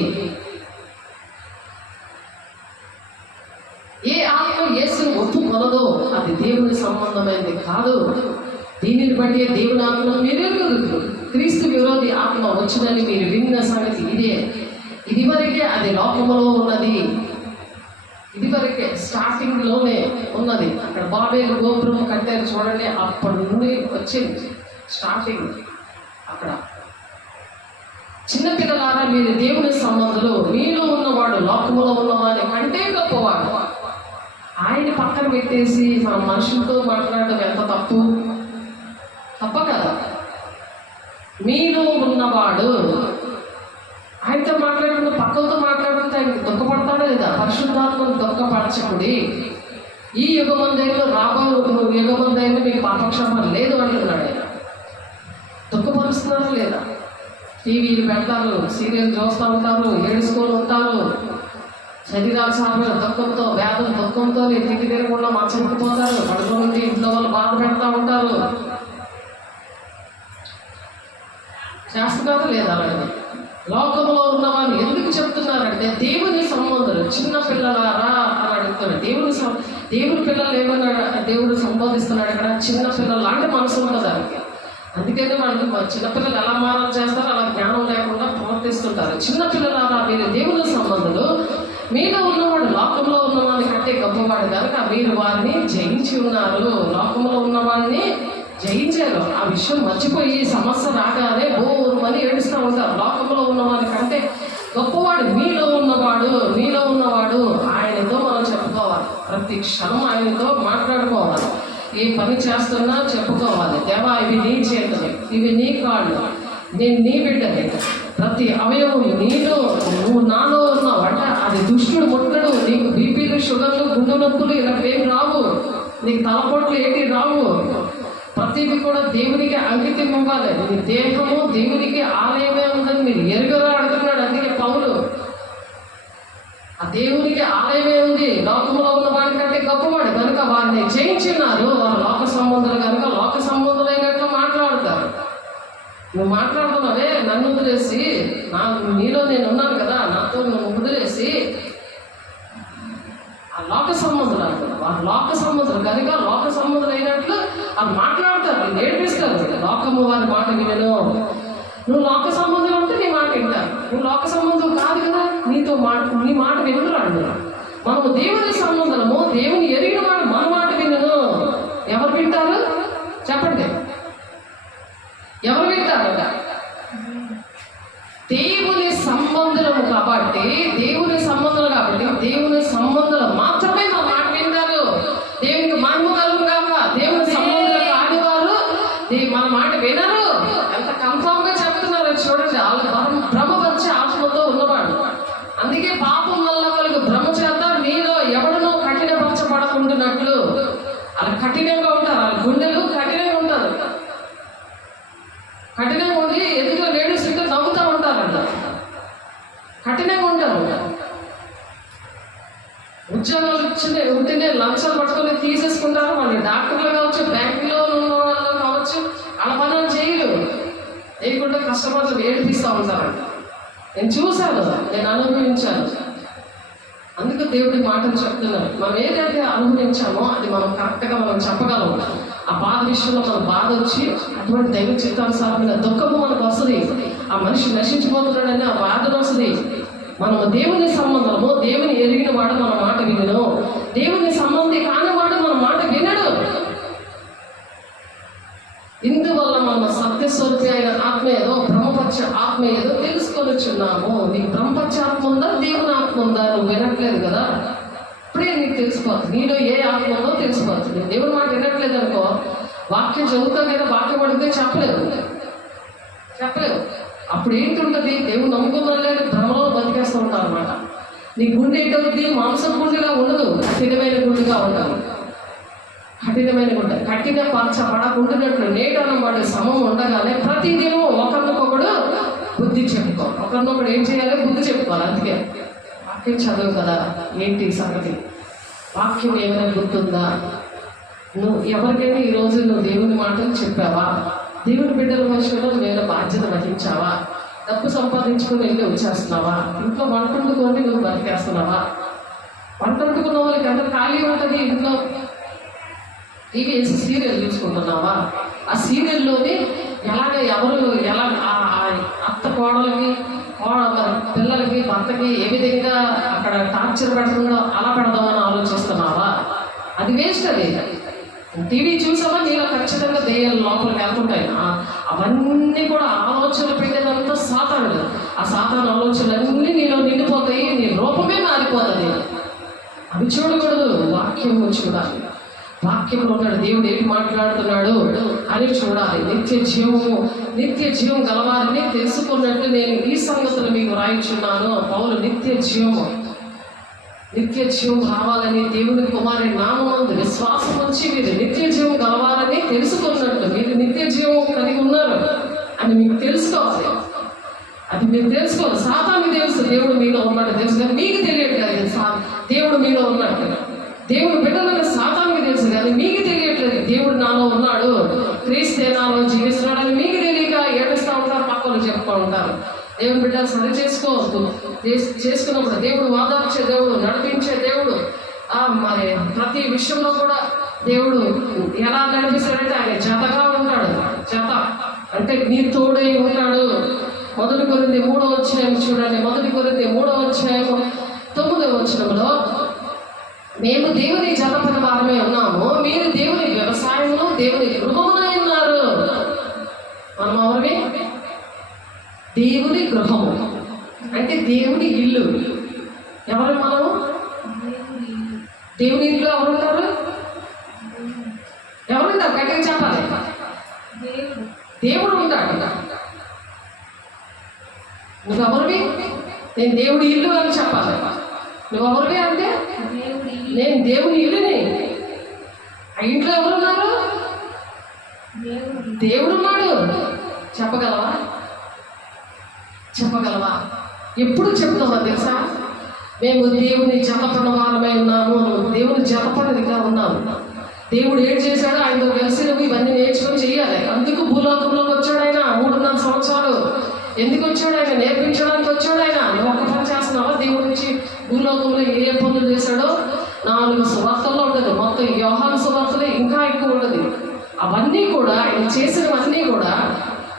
ఏ ఆత్మ యేసుని ఒప్పుకొనదో అది దేవుని సంబంధమైనది కాదు. దీనిని బట్టి దేవుని ఆత్మను మీరు ఎరుగుదురు. క్రీస్తు విరోధి ఆత్మ వచ్చినని మీరు విన్న సంగతి ఇదే. ఇదివరకే అది లోకములో ఉన్నది. ఇదివరకే స్టార్టింగ్లోనే ఉన్నది. అక్కడ బాబేలు గోపురం కట్టారు చూడండి, అప్పటి నుండి వచ్చింది స్టార్టింగ్. అక్కడ చిన్నపిల్లలారా, మీరు దేవుని సంబంధులు, మీలో ఉన్నవాడు లోకములో ఉన్నవాడి కంటే గొప్పవాడు. ఆయన పక్కన పెట్టేసి మనం మనుషులతో మాట్లాడడం ఎంత తప్ప కదా. మీలో ఉన్నవాడు ఆయనతో మాట్లాడకుండా పక్కలతో మాట్లాడితే ఆయనకి దుఃఖపడతాడా లేదా? పరిశుద్ధాత్మను దుఃఖపరచకుడి. ఈ యుగమందైనా రాబో యుగమందైనా మీకు పాపక్షేమం లేదు అంటున్నాడు ఆయన. దుఃఖపరుస్తున్నారా లేదా? టీవీలు పెడతారు, సీరియల్ చూస్తూ ఉంటారు, ఏడుచుకొని ఉంటారు. శరీరాలు సాపైన దుఃఖంతో, వ్యాధుల దుఃఖంతో తిరిగి తిరగకుండా మంచంకిపోతారు. పడుకోండి, ఇంట్లో వాళ్ళు బాధ పెడతా ఉంటారు. చేస్తున్నారా లేదా? అలాగే లోకంలో ఉన్నవాళ్ళు ఎందుకు చెప్తున్నారంటే దేవుని సంబంధులు. చిన్న పిల్లలారా అని అడుగుతున్నారు. దేవుని పిల్లలు ఏమన్నాడు? దేవుడు సంబోధిస్తున్నాడు అక్కడ. చిన్న పిల్లలు లాంటి మనసు ఉంటుంది దానికి. అందుకని వాళ్ళు చిన్నపిల్లలు ఎలా మారం చేస్తారో అలా జ్ఞానం లేకుండా ప్రవర్తిస్తుంటారు. చిన్నపిల్లలారా, మీరు దేవుని సంబంధులు, మీలో ఉన్నవాడు లోకంలో ఉన్నవాడిని కంటే గొప్పవాడు కనుక మీరు వారిని జయించి ఉన్నారు. లోకంలో ఉన్నవాడిని జయించారు. ఆ విషయం మర్చిపోయి సమస్య రాగానే బోరుమని ఏడుస్తూ ఉంటారు. లోకంలో ఉన్నవాడి కంటే గొప్పవాడు మీలో ఉన్నవాడు ఆయనతో మనం చెప్పుకోవాలి. ప్రతి క్షణం ఆయనతో మాట్లాడుకోవాలి. ఏ పని చేస్తున్నా చెప్పుకోవాలి. దేవా, ఇవి నీ చేతులు, ఇవి నీ కాళ్ళు, నేను నీ బిడ్డని, ప్రతి అవయవం నీలో, నువ్వు నాలో ఉన్నావు అంట. అది దుష్టుడు ముట్టడు. నీకు బీపీలు, షుగర్లు, గుండె నొప్పులు ఇలాంటివేం రావు. నీకు తలపోట్లు ఏంటి రావు. ప్రతిదీ కూడా దేవునికి అంకితం ఇవ్వాలి. నీ దేహము దేవునికి ఆలయమే ఉందని మీరు ఎరుగరా అడుగుతున్నాడు. అందుకే పౌలు ఆ దేవునికి ఆలయమే ఉంది, లోకంలో ఉన్న వాడి కంటే గొప్పవాడు కనుక వారిని జయించినారు. వారు లోక సంబంధాలు కనుక లోక సంబంధులైనట్లు మాట్లాడతారు. నువ్వు మాట్లాడుతున్నావే నన్ను వదిలేసి, నీలో నేను ఉన్నాను కదా, నాతో నువ్వు వదిలేసి ఆ లోక సంబంధులు అంటారు. వారు లోక సంబంధులు కనుక లోక సంబంధులు అయినట్లు వాళ్ళు మాట్లాడతారు, నేర్పిస్తారు. లోకము వారి మాట వినను. నువ్వు లోక సంబంధం అంటే నీ మాట వింటారు. నువ్వు లోక సంబంధం కాదు కదా, నీ మాట వినరు అంటారు. మనము దేవుని సంబంధము, దేవుని ఎరిగిన వాడు మన మాట వినను. ఎవరు వింటారు చెప్పండి? ఎవరు వింటారు? దేవుని సంబంధులము కాబట్టి, దేవుని సంబంధాలు కాబట్టి, దేవుని సంబంధాలు మాత్రమే మన మాట వింటారు. దేవునికి మహిమ కలుగు కాక దేవుని సంబంధాలు కానివారు మన మాట వినరు. ఎంత కన్ఫామ్ గా చెప్తున్నారు చూడండి. భ్రమపరిచే ఆత్మతో ఉన్నవాడు. అందుకే పాపం వల్ల కలుగు భ్రమ చేత మీలో ఎవడనో కఠినపరచబడకుంటున్నట్లు. అలా కఠినంగా ఉంటారు, వాళ్ళ గుండెలు కఠినంగా ఉంటారు. కఠినంగా ఉండి ఎదుగులో లేడీస్తో నవ్వుతూ ఉంటారంట. కఠినంగా ఉంటారు. ఉద్యోగాలు ఉంటేనే లంచాలు పట్టుకొని తీసేసుకుంటారు. వాళ్ళు డాక్టర్లు కావచ్చు, బ్యాంకులో ఉన్న వాళ్ళు కావచ్చు, వాళ్ళ పనులు చేయరు. లేకుండా కష్టపడుతూ ఏడిపిస్తూ ఉంటారంట. నేను చూశాను, నేను అనుభవించాను. అందుకు దేవుడి మాటలు చెప్తున్నాను. మనం ఏదైతే అనుభవించామో అది మనం కరెక్ట్గా మనం చెప్పగలం. ఆ బాధ విషయంలో మన బాధ వచ్చి అటువంటి దైవ చిత్తానుసారమైన దుఃఖము మనకు వస్తుంది. ఆ మనిషి నశించిపోతున్నాడని ఆ బాధను వస్తుంది. మనము దేవుని సంబంధము, దేవుని ఎరిగిన వాడు మన మాట వినను. దేవుని సంబంధి కానివాడు మన మాట వినడు. ఇందువల్ల మనం సత్యస్వరూపి అయిన ఆత్మ ఏదో, బ్రహ్మపక్ష ఆత్మ ఏదో తెలుసుకొనిచున్నాము. నీకు బ్రహ్మపక్ష ఆత్మ ఉందా, దేవుని ఆత్మ ఉందా? నువ్వు వినట్లేదు కదా, ఇప్పుడే నీకు తెలిసిపోతుంది. నీలో ఏ ఆత్మ ఉందో తెలిసిపోతుంది. దేవుని మాట వినట్లేదు అనుకో, వాక్యం చదువుతా కదా, వాక్యం అడిగితే చెప్పలేదు. అప్పుడు ఏంటుంటుంది? దేవుడు నమ్ముకున్నాడు లేదు, భ్రమలో బతికేస్తూ ఉంటారు అనమాట. నీ గుండె ఏంటవుద్ది? మాంసం గుండెగా ఉండదు, కఠినమైన గుండెగా ఉంటారు. కఠినమైన గుండె కఠినపరచబడకుంటున్నట్లు నేటనబడే సమం ఉండగానే ప్రతిదినం ఒకరినొకడు బుద్ధి చెప్పుకోవాలి. ఒకరినొకడు ఏం చేయాలి? బుద్ధి చెప్పుకోవాలి. అందుకే వాక్యం చదువు కదా, ఏంటి సంగతి? వాక్యం ఏమైనా గుర్తుందా? నువ్వు ఎవరికైనా ఈరోజు నువ్వు దేవుని మాటలు చెప్పావా? దేవుని బిడ్డల విషయంలో నువ్వేమైనా బాధ్యత వహించావా? డబ్బు సంపాదించుకుని వెళ్ళి వచ్చేస్తున్నావా? ఇంట్లో వంట వండుకొని నువ్వు బతికేస్తున్నావా? వంట వండుకున్న వాళ్ళకి ఎంత ఖాళీ ఉంటుంది ఇంట్లో? టీవీ వేసి సీరియల్ చూసుకుంటున్నావా? ఆ సీరియల్లోని ఎలా అత్త కోడలకి, మరి పిల్లలకి, భర్తకి ఏ విధంగా అక్కడ టార్చర్ పెడుతుందో అలా పెడదామని ఆలోచిస్తున్నావా? అది వేస్ట్. అది టీవీ చూసావా, నీలో ఖచ్చితంగా దెయ్యాలు లోపలికి వెళ్తుంటాయి. అవన్నీ కూడా ఆలోచనలు పెట్టేదంతా సాతానుడు. ఆ సాతాను ఆలోచనలన్నీ నీలో నిండిపోతాయి. నీ రూపమే మారిపోతుంది. అవి చూడకూడదు, వాక్యము చూడాలి. వాక్యంలో ఉన్నాడు దేవుడు ఏంటి మాట్లాడుతున్నాడు అని చూడాలి. నిత్య జీవం గలవారిని తెలుసుకున్నట్టు నేను ఈ సంగతులు మీకు రాయించున్నాను. పౌలు నిత్య జీవం రావాలని దేవుని కుమారి నామమందు విశ్వాసం వచ్చి మీరు నిత్య జీవం గలవాలని తెలుసుకున్నట్లు, మీరు నిత్య జీవం కలిగి ఉన్నారు అని మీకు తెలుసుకోవాలి. అది మీరు తెలుసుకోవాలి. సాతానికి తెలుసు దేవుడు మీలో ఉన్నట్టు తెలుసు, కానీ మీకు తెలియట్లేదు దేవుడు మీలో ఉన్నట్టు. దేవుడు బిడ్డలకు సాతానికి తెలుసు కానీ మీకు తెలియట్లేదు దేవుడు నాలో ఉన్నాడు, క్రీస్తే నాలో జీవిస్తున్నాడని మీకు తెలియక ఏడుస్తూ ఉంటారు, పక్కలు చెప్పుతూ ఉంటారు. దేవుని బిడ్డలు సరి చేసుకోవద్దు. చేసుకున్నప్పుడు దేవుడు వాదార్చే దేవుడు, నడిపించే దేవుడు. మరి ప్రతి విషయంలో కూడా దేవుడు ఎలా నడిపిస్తాడంటే ఆయన జతగా ఉంటాడు. జత అంటే నీ తోడై ఉంటాడు. 1 కొరింథీ 3వ అధ్యాయం చూడండి. 1 కొరింథీ 3వ అధ్యాయం 9వ వచనంలో మేము దేవుని జతపన వారమే ఉన్నాము, మీరు దేవుని వ్యవసాయంలో దేవుని గృహమునై ఉన్నారు. మనం ఎవరివి? దేవుని గృహము అంటే దేవుని ఇల్లు. ఎవరు మనము? దేవుని ఇంట్లో ఎవరుంటారు? ఎవరుంటారు? గట్టిగా చెప్పాలి. దేవుడు ఉంటాడు. నువ్వెవరివి? నేను దేవుడి ఇల్లు అని చెప్పాలి. నువ్వెవరివి అంటే నేను దేవుని ఇల్లుని. ఆ ఇంట్లో ఎవరున్నారు? దేవుడున్నాడు. చెప్పగలవా? చెప్పగలవా? ఎప్పుడు చెప్తావా తెలుసా? మేము దేవుని జతపడిన వారమై ఉన్నాము. దేవుని జతపడిగా ఉన్నాము. దేవుడు ఏం చేశాడో ఆయనతో కలిసి నువ్వు ఇవన్నీ నేర్చుకొని చెయ్యాలి. అందుకు భూలోకంలోకి వచ్చాడు ఆయన. 3.5 సంవత్సరాలు ఎందుకు వచ్చాడు? ఆయన నేర్పించడానికి వచ్చాడు ఆయన. నువ్వు ఒక్క పని చేస్తున్నావా? దేవుడి నుంచి భూలోకంలో ఏ పనులు చేశాడో 4 సువార్తల్లో ఉండదు. మొత్తం యోహాను సువార్తలే ఇంకా ఎక్కువ ఉండదు. అవన్నీ కూడా ఆయన చేసినవన్నీ కూడా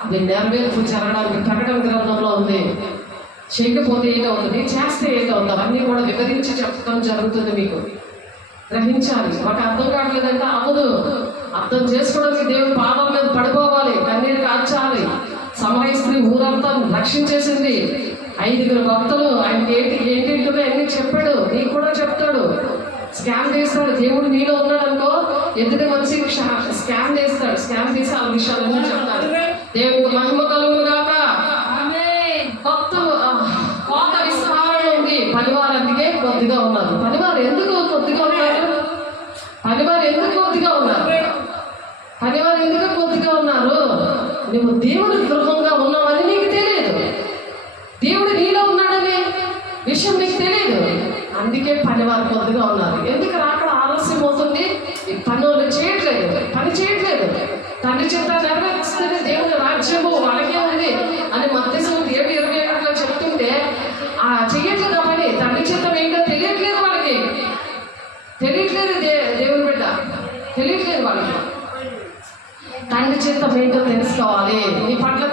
అది నెరవేర్పు జరగడానికి ప్రకటన గ్రంథంలో ఉంది. చేయకపోతే ఏదవుతుంది, చేస్తే ఏదవుతుంది, అవన్నీ కూడా వివరించి చెప్పడం జరుగుతుంది. మీకు గ్రహించాలి. మాకు అర్థం కావట్లేదంటే అవ్వదు. అర్థం చేసుకోవడానికి దేవుని పాదాల మీద పడిపోవాలి, కన్నీరు కార్చాలి. సమరయ స్త్రీ ఊరంతా రక్షించేసింది. 5 భక్తులు ఆయనకి ఏంటింటుందో అన్నీ చెప్పాడు. నీకు కూడా చెప్తాడు. స్కామ్ చేస్తాడు. దేవుడు నీలో ఉన్నాడు అనుకో, ఎదుటి మనిషి స్కామ్ చేస్తాడు. స్కామ్ చేసి ఆ విషయాలన్నీ చెప్తాడు. దేవునికి మహిమ కలుగును గాక. కోత విస్తారం ఉంది. పనివారు అందుకే కొద్దిగా ఉన్నారు. పనివారు ఎందుకు కొద్దిగా ఉన్నారు? పనివారు ఎందుకు కొద్దిగా ఉన్నారు? పనివారు ఎందుకు కొద్దిగా ఉన్నారు? నువ్వు దేవుడి గృహంగా ఉన్నావని నీకు తెలియదు. దేవుడు నీలో ఉన్నాడనే విషయం నీకు తెలియదు. అందుకే పనివారు కొద్దిగా ఉన్నారు. ఎందుకు రాకడ ఆలస్యం అవుతుంది? ఈ పనులు చేయట్లేదు, పని చేయట్లేదు. తండ్రి చేత నెరవేరుస్తుంది దేవుని రాజ్యము వాళ్ళకే ఉంది అని మధ్యసం 7:27 చెప్తుంటే చెయ్యట్లేదు ఆ పని. తండ్రి చిత్తం ఏంటో తెలియట్లేదు వాళ్ళకి. తెలియట్లేదు. దేవుని బిడ్డ తెలియట్లేదు వాళ్ళకి. తండ్రి చిత్తం ఏంటో తెలుసుకోవాలి. నీ పట్ల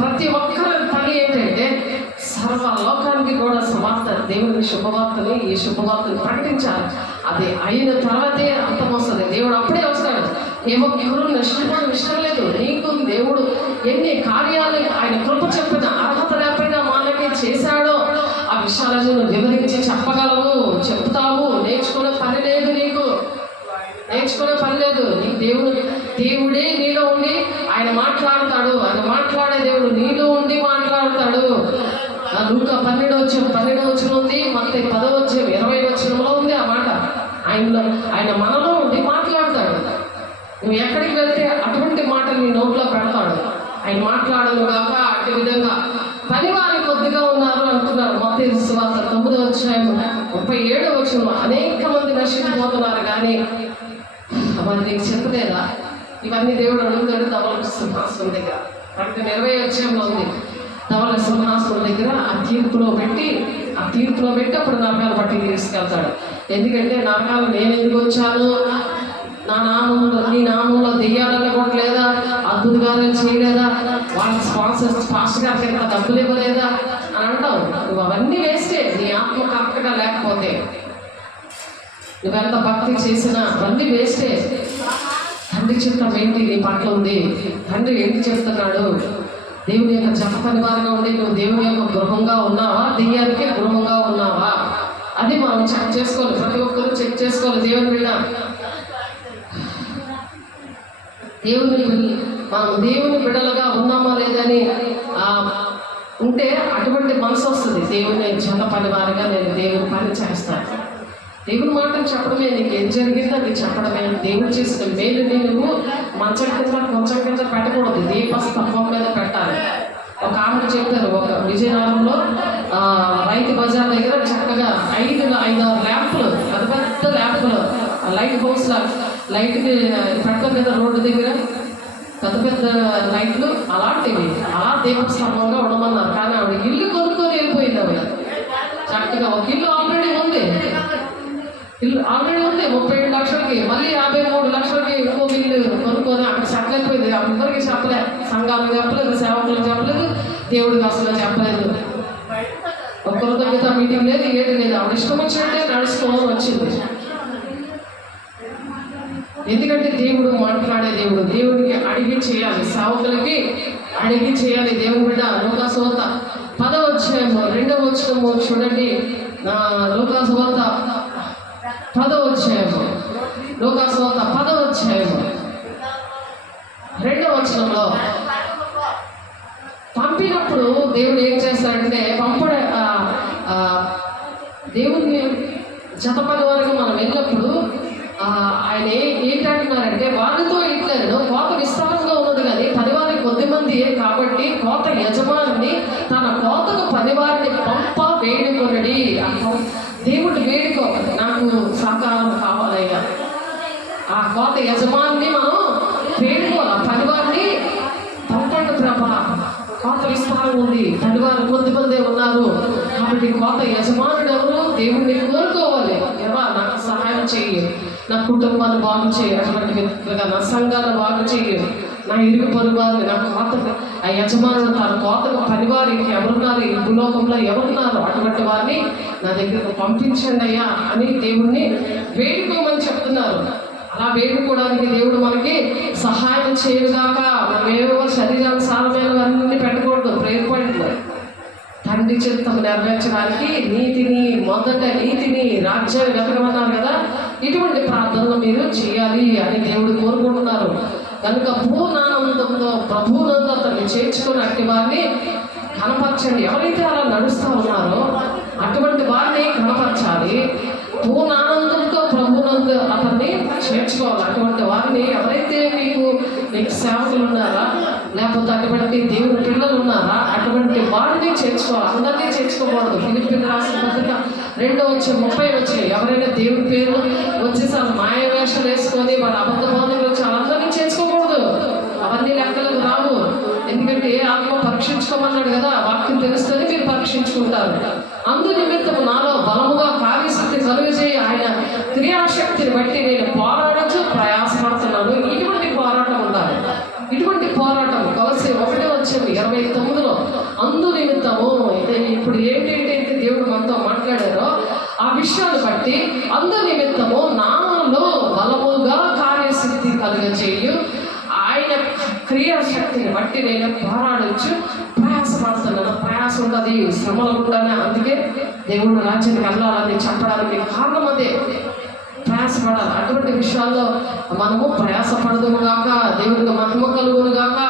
ప్రతి ఒక్కరి పని ఏంటంటే సర్వలోకానికి కూడా సువార్త, దేవుని శుభవార్తని, ఈ శుభవార్తని ప్రకటించాలి. అది అయిన తర్వాతే అర్థం వస్తుంది. దేవుడు అప్పుడే వస్తాడు. ఎవరు నష్టపోవడం ఇష్టం లేదు. నీకు దేవుడు ఎన్ని కార్యాలు ఆయన కృప చెప్పిన అర్హత లేకపోయినా మనకి చేశాడో ఆ విషయాలను నువ్వు వివరించి చెప్పగలవు, చెప్తావు. నేర్చుకునే పని లేదు నీకు. నేర్చుకునే పని లేదు నీకు. దేవుడే నీలో ఉండి ఆయన మాట్లాడతాడు. ఆయన మాట్లాడే దేవుడు నీలో ఉండి మాట్లాడతాడు. లూకా 12 ఉంది. మత్తయి 10:20 ఉంది ఆ మాట. ఆయన మనలో ఉండి మాట్లాడతాడు. నువ్వు ఎక్కడికి వెళ్తే అటువంటి మాటలు నీ నోట్లో పెడతాడు. ఆయన మాట్లాడను కాక అట్టి విధంగా పనివారు కొద్దిగా ఉన్నారు అంటున్నారు. మత్తయి సువార్త 9:37 అనేక మంది నశించిపోతున్నారు. కానీ మరి నీకు చెప్పలేదా? ఇవన్నీ దేవుడు అడుగుతాడు ధవల సింహాసనం దగ్గర. అంటే 20 ఉంది. ధవల సింహాసనం దగ్గర ఆ తీర్పులో పెట్టి అప్పుడు నరకాలు పట్టి తీసుకెళ్తాడు. ఎందుకంటే నరకాలు నేను ఎందుకు వచ్చాను? నీ నామంలో దెయ్యాలని కొట్టలేదా? అద్భుతగానే చేయలేదా? వాళ్ళకి పాస్టర్ గారికి ఎంత డబ్బులు ఇవ్వలేదా అని అంటావు. నువ్వు అవన్నీ వేస్తే నీ ఆత్మ కరెక్ట్గా లేకపోతే, నువ్వెంత భక్తి చేసినా అవన్నీ వేస్తే. తండ్రి చిత్తం ఏంటి నీ పట్ల ఉంది? తండ్రి ఏంటి చెప్తున్నాడు? దేవుని యొక్క జప పరివారంగా ఉండి నువ్వు దేవుని యొక్క గృహంగా ఉన్నావా? దెయ్యానికే గృహంగా ఉన్నావా? అది మనం చెక్ చేసుకోవాలి. ప్రతి ఒక్కరూ చెక్ చేసుకోవాలి. మనం దేవుని బిడ్డలుగా ఉన్నామా లేదని ఉంటే అటువంటి మనసు వస్తుంది. దేవుని జత పరివారంగా నేను దేవుని పని చేస్తాను. దేవుని మాటలు చెప్పడమే, నీకు ఏం జరిగిందో అది చెప్పడమే. దేవుడు చేసిన మేలుని నువ్వు మంచం కింద పెట్టకూడదు, దీపస్తంభం మీద పెట్టాలి. ఒక ఆమెకు చెప్పారు, ఒక విజయనగరంలో రైతు బజార్ దగ్గర చక్కగా 5-6 ల్యాంపులు, పెద్ద ల్యాంపులు, లైట్ హౌస్ లైట్కి పెట్టడం కదా రోడ్డు దగ్గర, పెద్ద లైట్లు అలాంటివి, అలా దీపస్తంభంగా ఉండమన్నారు. కానీ ఆవిడ ఇల్లు కొనుక్కొని వెళ్ళిపోయింది. ఆవిడ చక్కగా ఒక ఇల్లు ఆల్రెడీ ఉంది 37 లక్షలకి, మళ్ళీ 53 లక్షలకి ఇంకో ఇల్లు కొనుక్కొని అక్కడ చెప్పలేకపోయింది. అందరికీ చెప్పలేదు, సంఘాలకు చెప్పలేదు, సేవకులకు చెప్పలేదు, దేవుడికి అసలు చెప్పలేదు. ఒక్కరితో మిగతా మీటింగ్ లేదు, ఏది లేదు. ఆవిడ ఇష్టం వచ్చినట్టే నడుచుకోవాలని వచ్చింది. ఎందుకంటే దేవుడు మాట్లాడే దేవుడు. దేవుడికి అడిగి చేయాలి, సేవకులకి అడిగి చేయాలి. దేవుని బిడ్డ లోకాసువార్త 10:2 చూడండి. లోకాసువార్త 10:2 పంపినప్పుడు దేవుడు ఏం చేస్తాడంటే దేవుని జతపడి వరకు మనం వెళ్ళినప్పుడు ఆయన ఏంటంటున్నారంటే, వారితో ఇట్లేదు కోత విస్తారంగా ఉన్నది కానీ పనివారి కొద్దిమంది కాబట్టి కోత యజమాని తన కోతకు పనివారిని పంప వేడుకొనడి. దేవుడు వేడుకోవాలి, నాకు సహకారం కావాలయ్యా. ఆ కోత యజమాని మనం వేడుకోవాలి, పనివారిని పంపండి ప్రభా, కోత విస్తారం ఉంది, పనివారు కొద్దిమందే ఉన్నారు కాబట్టి కోత యజమానుడు ఎవరు? దేవుడిని కోరుకోవాలి. ఎవరా నాకు సహాయం చెయ్యి, నా కుటుంబాన్ని బాగు చేయి, అటువంటి వ్యక్తులుగా నా సంఘాన్ని బాగు చేయి, నా ఇరుగు పొరుగు వారిని నా కోత ఆ యజమానుడు తన కోతకు పనివారికి ఎవరున్నారు, ఈ భూలోకంలో ఎవరున్నారు అటువంటి వారిని నా దగ్గరకు పంపించండి అయ్యా అని దేవుడిని వేడుకోమని చెప్తున్నారు. అలా వేడుకోవడానికి దేవుడు మనకి సహాయం చేయడుగాక. మనం ఏవో శరీరానుసారమైనవన్నీ పెట్టకూడదు. ప్రేయర్ పాయింట్లు తండ్రి చిత్తం నెరవేర్చడానికి మొదట నీతిని రాజ్యాన్ని వెతకమన్నారు కదా, ఇటువంటి ప్రార్థనలు మీరు చేయాలి అని దేవుడు కోరుకుంటున్నారు. కనుక పూర్ణానందంతో ప్రభువునందు అతన్ని చేర్చుకుని అట్టి వారిని కనపరచండి. ఎవరైతే అలా నడుస్తూ ఉన్నారో అటువంటి వారిని కనపరచాలి. పూర్ణానందంతో ప్రభువునందు అతన్ని చేర్చుకోవాలి. అటువంటి వారిని ఎవరైతే మీకు సేవకులు ఉన్నారా, లేకపోతే అటువంటి దేవుని పిల్లలు ఉన్నారా, అటువంటి వారిని చేర్చుకోవాలి. అందరినీ చేర్చుకోకూడదు. ఫిలిప్పీయులకు రాసిన పత్రిక 2:30 ఎవరైనా దేవుని పేరు వచ్చేసి మాయ వేషాలు వేసుకొని వాళ్ళ అబద్ధ బోధనలు వచ్చి వాళ్ళందరినీ చేర్చుకోకూడదు. అవన్నీ లెక్కలకు రావు. ఎందుకంటే ఆత్మ పరీక్షించుకోమన్నాడు కదా, వాక్యం తెలుస్తుంది, మీరు పరీక్షించుకుంటారు. అందు నిమిత్తము నాలో బలముగా కార్యశక్తి కలుగజేయి ఆయన క్రియాశక్తిని బట్టి నేను పోరాడచ్చు ప్రయాసపడుతున్నాను. ఇటువంటి పోరాటం ఉండాలి. ఇటువంటి పోరాటం కొలసి 1:29 అందు నిమిత్తము ఇప్పుడు ఏంటంటే దేవుడు మనతో మాట్లాడారో ఆ విషయాన్ని బట్టి అందు నిమిత్తము నాలో బలముగా కార్యశక్తి కలుగజేయు ఆయన క్రియాశక్తిని బట్టి నేను పోరాడచ్చు ప్రయాసపడుతున్నాను. ప్రయాసం ఉంటుంది, శ్రమలు ఉంటానే. అందుకే దేవుడు రాజ్యానికి వెళ్ళాలని చెప్పడానికి కారణం అదే, ప్రయాసపడాలి. అటువంటి విషయాల్లో మనము ప్రయాసపడదుము గాక. దేవునికి మహిమ కలుగును గాక.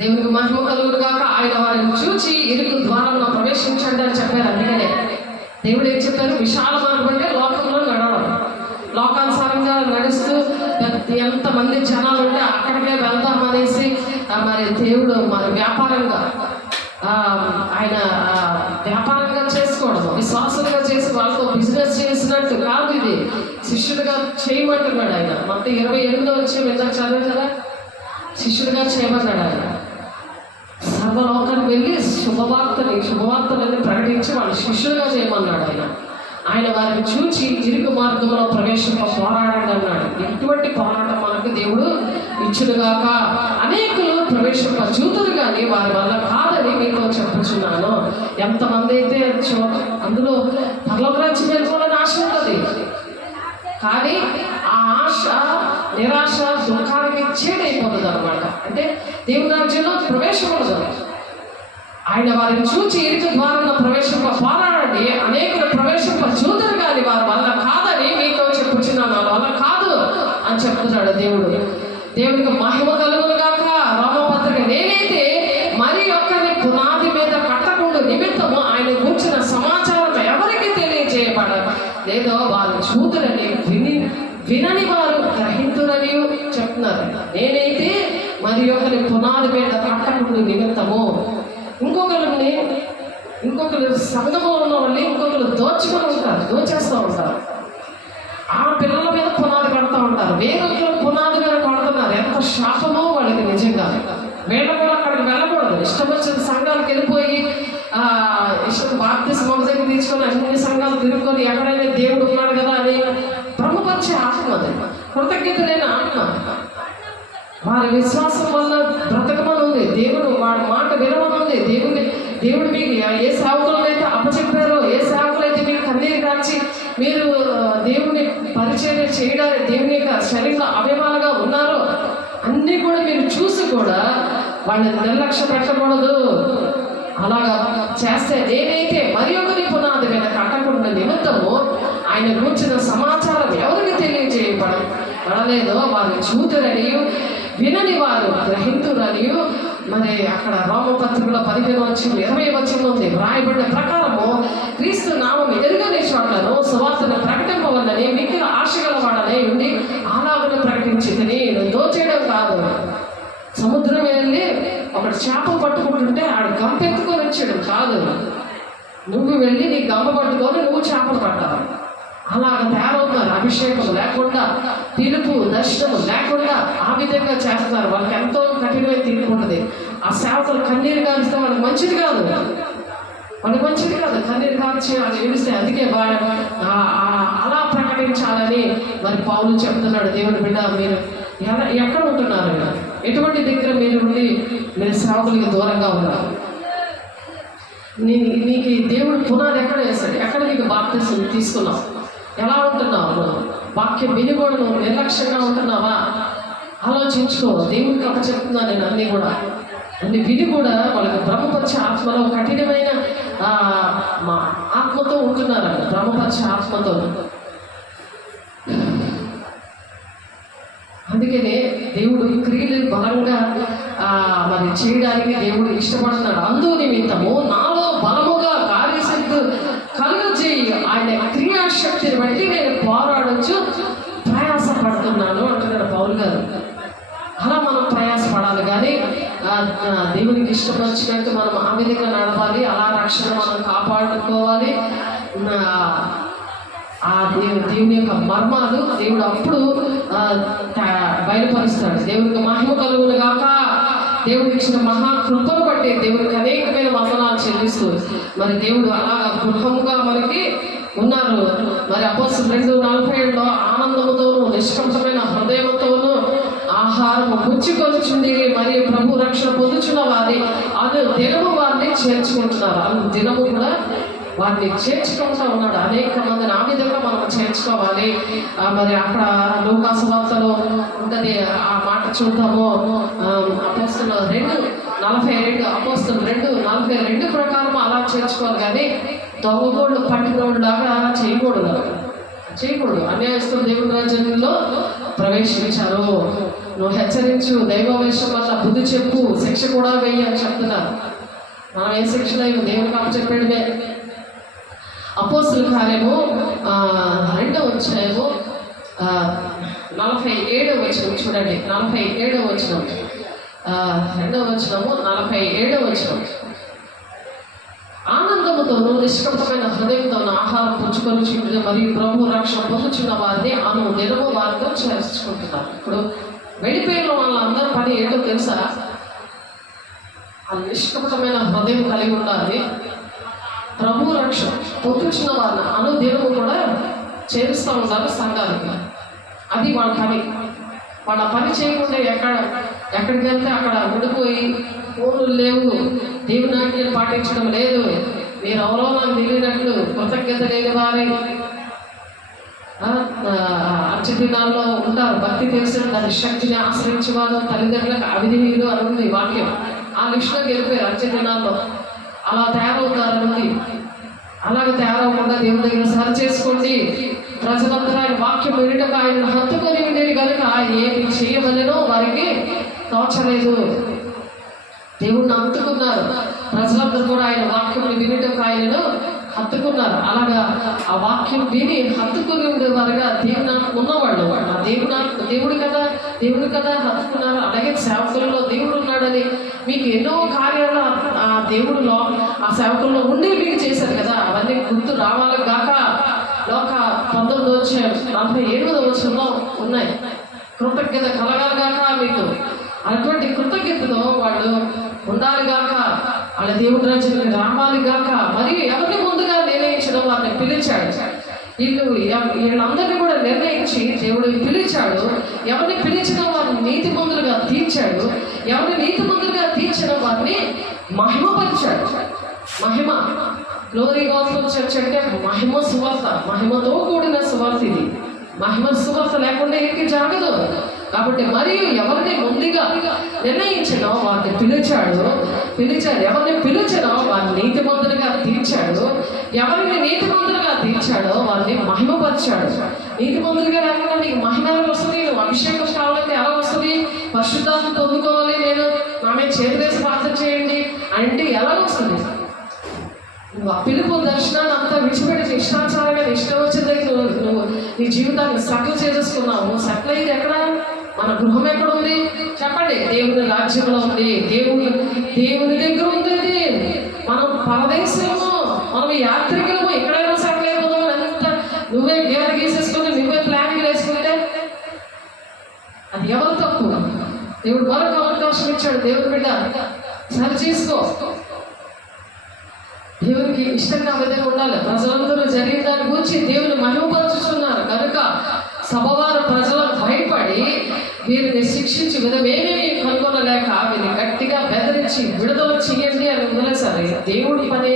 దేవునికి మహిమ కలుగును గాక. ఆయన వారిని చూచి ఇరుకు ద్వారంలో ప్రవేశించండి అని చెప్పారు. అందుకనే దేవుడు ఏం చెప్పారు? విశాలమైన అంటే లోకంలో నడవడం, లోకానుసారంగా నడుస్తూ ఎంతమంది జనాలు ఉంటే అక్కడికే వెళ్దామనేసి మరి దేవుడు మరి వ్యాపారంగా ఆయన వ్యాపారంగా చేసుకోవడం, విశ్వాసంగా చేసి వాళ్ళతో బిజినెస్ చేసినట్టు కాదు. ఇది శిష్యుడిగా చేయమంటున్నాడు ఆయన. మొత్తం 28 ఇందాక చదివే కదా, శిష్యుడిగా చేయమన్నాడు ఆయన. సర్వలోకానికి వెళ్ళి శుభవార్తలన్నీ ప్రకటించి వాళ్ళు శిష్యులుగా చేయమన్నాడు ఆయన. ఆయన వారిని చూచి ఇరుకు మార్గంలో ప్రవేశంలో పోరాడండి అన్నాడు. ఎటువంటి పోరాటం మనకు దేవుడు ఇచ్చుడుగాక. అనేకులు ప్రవేశంలో చూతురు కానీ వారి వల్ల కాదని మీతో చెప్పుచున్నాను. ఎంతమంది అయితే అందులో పరలోక రాజ్యం వెళ్ళిపోవాలని ఆశ ఉంటుంది, కానీ ఆ ఆశ నిరాశ దుఃఖానికి చేడైపోతుంది అనమాట. అంటే దేవుని రాజ్యంలో ప్రవేశం ఉండదు. ఆయన వారిని చూచి ఇరుకు ద్వారంలో ప్రవేశంలో పోరాడండి, అనేకులు ప్రవేశంలో చూతురు కానీ వారి వల్ల కాదని మీతో చెప్పుచున్నాను. వాళ్ళ వల్ల కాదు అని చెప్తున్నాడు దేవుడు. దేవుడికి మహిమ కలుగును గాక. రోమపత్రిక నేనైతే మరి ఒక్కరి పునాది మీద కట్టకుండా నిమిత్తము ఆయన కూర్చున్న సమాచారం ఎవరికి తెలియజేయబడదు లేదో వాళ్ళు చూతురని వినని వారు గ్రహింతురని చెప్తున్నారు. నేనైతే మరి ఒకరి పునాది మీద కట్టకుండా నిమిత్తము. ఇంకొకరు సంఘంలో ఉన్న వాళ్ళు ఇంకొకరు దోచేస్తూ ఉంటారు. ఆ పిల్లల మీద పునాది కడతా ఉంటారు, వేరొకరు పునాది మీద కడుతున్నారు. ఎంత శాపమో వాళ్ళకి నిజంగా. వీళ్ళ కూడా అక్కడికి వెళ్ళకూడదు. ఇష్టం వచ్చిన సంఘాలకు వెళ్ళిపోయి బాప్తిస్మం దగ్గర తీసుకొని అన్ని సంఘాలు తిరుగుకొని ఎక్కడైనా దేవుడు ఉన్నాడు కదా అని బ్రహ్మపరిచే ఆత్మ, అది కృతజ్ఞత లేని ఆత్మ. వారి విశ్వాసం వల్ల బ్రతకమని ఉంది, దేవుడు వాడి మాట వినమని ఉంది. దేవుడు మీకు ఏ సేవకులనైతే అప్పచెప్పారో, ఏ సేవకులైతే మీకు కన్నీరు కాచి మీరు దేవుని పరిచయం చేయడానికి దేవుని యొక్క శరీర అవయవాలుగా ఉన్నారో అన్నీ కూడా మీరు చూసి కూడా వాళ్ళని నిర్లక్ష్య పెట్టకూడదు. అలాగా చేస్తే నేనైతే మరి ఒకరి పునాది మీద కట్టకుండా నిమిత్తము ఆయన కూర్చున్న సమాచారం ఎవరికి తెలియజేయబడలేదో వారిని చూతురని వినని వారు గ్రహింతురని మరి అక్కడ రోమపత్రికలో 15-20 ఉంది. వ్రాయబడిన ప్రకారము క్రీస్తు నామం ఎరుగని చోట్లను సువార్తను ప్రకటింపవల్లని మిగిలిన ఆశ గలవాడనే ఉండి అలాగనే ప్రకటించి నేను దోచేయడం కాదు. సముద్రం వెళ్ళి ఒకటి చేపలు పట్టుకుంటుంటే ఆడు గంపెత్తుకొని వచ్చాడు కాదు, నువ్వు వెళ్ళి నీ గంప పట్టుకొని నువ్వు చేపలు పట్టాలి. అలాగ తయారవుతున్నారు. అభిషేకం లేకుండా, పిలుపు దర్శనం లేకుండా ఆ విధంగా చేస్తున్నారు. వాళ్ళకి ఎంతో కఠినమైన తీర్పు ఉంటుంది. ఆ సేవకులు కన్నీరు కాల్స్తే వాళ్ళకి మంచిది కాదు, వాళ్ళకి మంచిది కాదు. కన్నీరు కాల్చి అది ఏడిస్తే అందుకే అలా ప్రకటించాలని మరి పౌలు చెప్తున్నాడు. దేవుని బిడ్డ, మీరు ఎక్కడ ఉంటున్నారు? ఎటువంటి దగ్గర మీరు ఉండి మీరు సేవకులకి దూరంగా ఉన్నారు? నీకు దేవుడు పునాది ఎక్కడ వేస్తాడు? ఎక్కడ నీకు బాప్తిసం తీసుకున్నావు? ఎలా ఉంటున్నావు? వాక్యం విని కూడా నువ్వు నిర్లక్ష్యంగా ఉంటున్నావా? ఆలోచించుకో. దేవుడికి అప్ప చెప్తున్నాను నేను అన్నీ కూడా. అన్ని విని కూడా వాళ్ళకి బ్రహ్మపరిచే ఆత్మలో కఠినమైన మా ఆత్మతో ఉంటున్నారు. బ్రహ్మపరిచే ఆత్మతో. అందుకనే దేవుడు క్రియలు బలంగా మరి చేయడానికి దేవుడు ఇష్టపడుతున్నాడు. అందు నిమిత్తము నాలో బలముగా కార్యశక్తి కలుగజేయి ఆయన క్రియాశక్తిని బట్టి నేను పోరాడొచ్చు ప్రయాసపడుతున్నాను అంటున్నాడు పౌలు గారు. అలా మనం ప్రయాసపడాలి. కానీ దేవునికి ఇష్టం వచ్చినట్టు మనం ఆ విధంగా నడవాలి. అలా రక్షణ మనం కాపాడుకోవాలి. ఆ దేవుని యొక్క మర్మాలు దేవుడు అప్పుడు బయలుపరుస్తాడు. దేవునికి మహిమ కలుగును గాక. దేవుడు ఇచ్చిన మహాకృపను బట్టి దేవునికి అనేకమైన వందనాలు చెల్లిస్తూ మరి దేవుడు అలాగా గృహముగా మనకి ఉన్నారు. మరి అపోస్తలులు 2:47 ఆనందముతోనూ నిష్కంఠమైన హృదయంతోనూ ఆహారము పుచ్చుకొనుచుండి మరి ప్రభు రక్షణ పొందుచున్న వారి అది దినము వారిని చేర్చుకుంటున్నారు. అది దినము కూడా వారిని చేర్చుకుంటూ ఉన్నాడు. అనేక మందిని ఆ విధంగా మనం చేర్చుకోవాలి. మరి అక్కడ లూకా సువార్తలో ఉంటుంది. ఆ మాట చూద్దాము. అపోస్తలులు 2:42 అపోస్తలులు 2:42 ప్రకారం అలా చేర్చుకోవాలి. కానీ దొంగగోళ్ళు పట్టినోడు లాగా చేయకూడదు. అన్యాయస్తులు దేవుని రాజ్యంలో ప్రవేశించారు. నువ్వు హెచ్చరించు, దైవవేషం వల్ల బుద్ధి చెప్పు, శిక్ష కూడా వెయ్యి అని చెప్తున్నారు. మనం ఏ శిక్ష దేవునికి అప్పు చెప్పాడుమే. అపోస్తలుల కార్యము 2వ అధ్యాయము 47వ వచనం చూడండి. 47వ వచనం 2వ వచనము 47వ వచనం. ఆనందముతోనూ నిష్కపటమైన హృదయంతోనూ ఆహారం పుచ్చుకొని మరియు ప్రభు రక్షణ పొందుచున్న వారిని అను దినము వారితో చేర్చుకుంటున్నారు. ఇప్పుడు వెళ్ళిపోయిన వాళ్ళందరూ పని ఏంటో తెలుసా? ఆ నిష్కపటమైన హృదయం కలిగి ఉండాలి. ప్రభు రక్షణ పొందుచున్న వారిని అనుదినము కూడా చేరుస్తూ ఉండాలి సంఘానికి. అది వాళ్ళ పని. వాళ్ళ పని చేయకుండా ఎక్కడికి వెళ్తే అక్కడ ఉండిపోయి ఫోన్లు లేవు, దేవుని ఆజ్ఞలు పాటించడం లేదు, మీరు ఎవరో నాకు తెలియనట్లు కృతజ్ఞత లేని వారి అర్చదినాల్లో ఉంటారు. భక్తి తెలిసిన దాని శక్తిని ఆశ్రయించే వారు తల్లిదండ్రులకు అవిధేయులు అని ఉంది వాక్యం. ఆ లిస్టులోకి వెళ్ళిపోయారు అర్చదినాల్లో. అలా తయారవుతారనుంది. అలాగే తయారవకుండా దేవుని దగ్గర సరి చేసుకోండి. ప్రజలందరూ ఆయన వాక్యం వినటం ఆయన హత్తుకొని ఉండేది కనుక ఏమి చేయవలెనో వారికి తోచలేదు. దేవుణ్ణి హత్తుకున్నారు. ప్రజలందరూ కూడా ఆయన వాక్యం వినటం ఆయనను హత్తుకున్నారు. అలాగా ఆ వాక్యం విని హత్తుకుని ఉండేవారుగా దేవుని ఉన్నవాళ్ళు. ఆ దేవుడు కదా హత్తుకున్నారు. అలాగే సేవకులలో దేవుడు ఉన్నాడని మీకు ఎన్నో కార్యాలు ఆ దేవుడిలో ఆ సేవకుల్లో ఉండి మీకు చేశారు కదా, అవన్నీ గుర్తు రావాలి గాక. లోక 19:47 వచనంలో ఉన్నాయి. కృతజ్ఞత కలగాలి గాక మీకు. అటువంటి కృతజ్ఞతతో వాళ్ళు ఉండాలి గాక, వాళ్ళ దేవుడి రాజ్యానికి రావాలి గాక. మరి ఎవరిని ముందుగా నిర్ణయించడం వారిని పిలిచాడు. వీళ్ళందరినీ కూడా నిర్ణయించి దేవుడు పిలిచాడు. ఎవరిని పిలిచిన వారిని నీతిమంతులుగా తీర్చాడు. ఎవరిని నీతిమంతులుగా తీర్చిన వారిని మహిమపరిచాడు. మహిమ గ్లోరీ గాస్పెల్ చర్చ్ అంటే మహిమ సువార్త, మహిమతో కూడిన సువార్త. ఇది మహిమ సువార్త లేకుండా ఏంటి జరగదు. కాబట్టి మరియు ఎవరిని ముందుగా నిర్ణయించడో వారిని పిలిచాడు. ఎవరిని పిలిచడో వారిని నీతిమంతులుగా తీర్చాడు. ఎవరిని నీతిమంతులుగా తీర్చాడో వారిని మహిమపరిచాడు. నీతిమంతులుగా లేకుండా నీకు మహిమ ఎలా వస్తుంది? నువ్వు అభిషేకం కావాలంటే ఎలా వస్తుంది? పరిశుద్ధాత్మ పొందుకోవాలి. నేను ఆమె చేతులు వేసి ప్రార్థన చేయండి అంటే ఎలా వస్తుంది? నువ్వు ఆ పిలుపు దర్శనాన్ని అంతా విడిచిపెట్టి ఇష్టానుసారంగా ఇష్టం వచ్చిందని నువ్వు నీ జీవితాన్ని సెటిల్ చేసేసుకున్నావు. సెటిల్ అయ్యేది ఎక్కడ? మన గృహం ఎక్కడ ఉంది చెప్పండి? దేవుని రాజ్యంలో ఉంది. దేవుని దగ్గర ఉంది. మనం పరదేశము, మనం యాత్రికులము. ఎక్కడైనా సెటిల్ అయిపోదాం ఎంత నువ్వే గీత గీసేసుకుని నువ్వే ప్లానింగ్ వేసుకుంటే అది ఎవరు తప్పు? దేవుడు మరొక అవకాశం ఇచ్చాడు. దేవుడి బిడ్డ సరి చేసుకో. దేవునికి ఇష్టంగా విధంగా ఉండాలి. ప్రజలందరూ జరిగిన దాని గురించి దేవుని మహిమపరుచుతున్నారు కనుక సభవారు ప్రజలకు భయపడి వీరిని శిక్షించి విధమేమీ కనుగొనలేక వీరిని గట్టిగా బెదిరించి విడుదల చేయండి అని వదిలేశారు. దేవుడి పని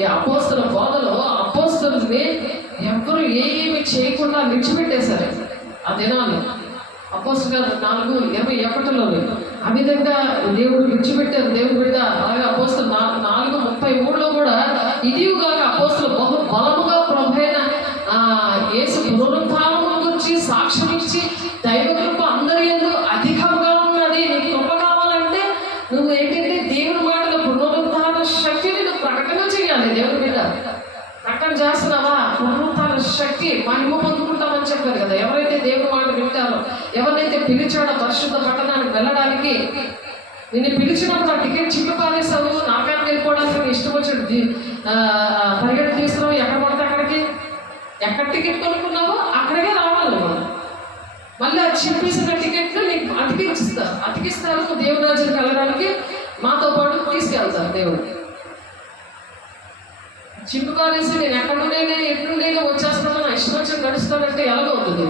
ఈ అపోస్తల బోధలో అపోస్తలుని ఎవరు ఏమి చేయకుండా విడిచిపెట్టేశారు. ఆ దినాన్ని అపోస్తలు 4:21 ఆ విధంగా దేవుడు విడిచిపెట్టారు. దేవుడు బిడ్డ అలాగే అపోస్తలు 4:33 కూడా ఇదిగాక అపోస్తలు బహు బలముగా ప్రభువైన యేసు పునరుత్థానము గురించి సాక్ష్యం ఇచ్చి దైవ కృప అందరి యందు అధికంగా ఉన్నది. నీకు కృప కావాలంటే నువ్వు ఏంటంటే దేవుని మాటల పునరుత్థాన శక్తిని నువ్వు ప్రకటన చేయాలి. దేవుని బిడ్డ ప్రకటన చేస్తున్నావా? పునరుత్థాన శక్తి మహిమ పొందుకుంటామని చెప్పారు కదా. ఎవరైతే దేవుని మాట వింటారో, ఎవరినైతే పిలిచాడో పరిశుద్ధ పట్టణానికి వెళ్ళడానికి, నిన్ను పిలిచినప్పుడు ఆ టికెట్ చిక్కు పారేసావు, నాకానికి వెళ్ళిపోవడానికి నీ ఇష్టం వచ్చాడు పరిగెత్తి తీస్తున్నావు. ఎక్కడ పడితే అక్కడికి, ఎక్కడ టికెట్ కొనుక్కున్నావో అక్కడికే రావాలి. మళ్ళీ ఆ చింపేసిన టికెట్లు నీకు అతికిస్తారు. దేవుడి రాజ్యానికి వెళ్ళడానికి మాతో పాటు తీసుకెళ్తారు. దేవుడు చింపు కాలేసి నేను ఎక్కడుండేనే ఎట్లుండేనే వచ్చేస్తాను, నా ఇష్టం వచ్చి గడుస్తానంటే ఎలాగవుతుంది?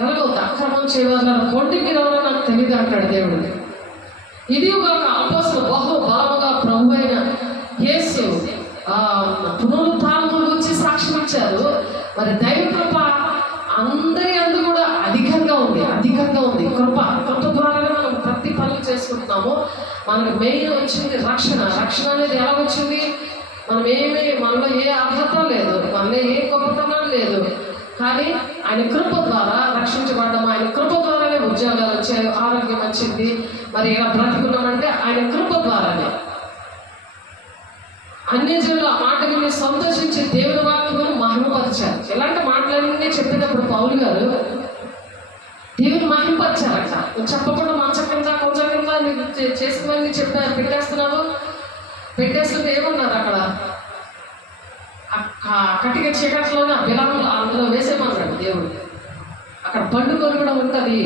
ఎలాగవుతుంది? అక్రమం చేయవారు పొండి మీరు ఎవరో నాకు తెలియదు అంటాడు దేవుడు. ఇది ఒక అపోస్తలు బహు బలముగా ప్రభు అయిన యేసు పునరుత్థానం గురించి సాక్ష్యం ఇచ్చారు. మరి దైవ కృప అందరి అందు కూడా అధికంగా ఉంది. కృప ద్వారానే మనం ప్రతి పనులు చేసుకుంటున్నాము. మనకు మెయిన్ వచ్చింది రక్షణ. రక్షణ అనేది ఎలా వచ్చింది? మనలో ఏ అర్హత లేదు, మనలో ఏ గొప్పతనం లేదు. కానీ ఆయన కృప ద్వారా రక్షించబడ్డాము. ఆయన కృప ద్వారానే ఉద్యోగాలు వచ్చాయి, ఆరోగ్యం వచ్చింది. మరి ఎలా బ్రతుకున్నామంటే ఆయన కృప ద్వారానే. అన్యజనులు ఆ మాట విని సంతోషించి దేవుని వాక్యమును మహిమపరిచారు. ఇలాంటి మాటలన్నీ చెప్పినప్పుడు పౌలు గారు దేవుని మహిమపరిచారట. నువ్వు చెప్పకుండా మంచం కింద కొంచెం కింద చేసుకుని పెట్టేస్తుంటే ఏమన్నారు? అక్కడ కట్టిక చీకట్లోనే బిలాములు అందులో వేసేమన్నాడు దేవుడు. అక్కడ పండుగలు కూడా ఉంటుంది,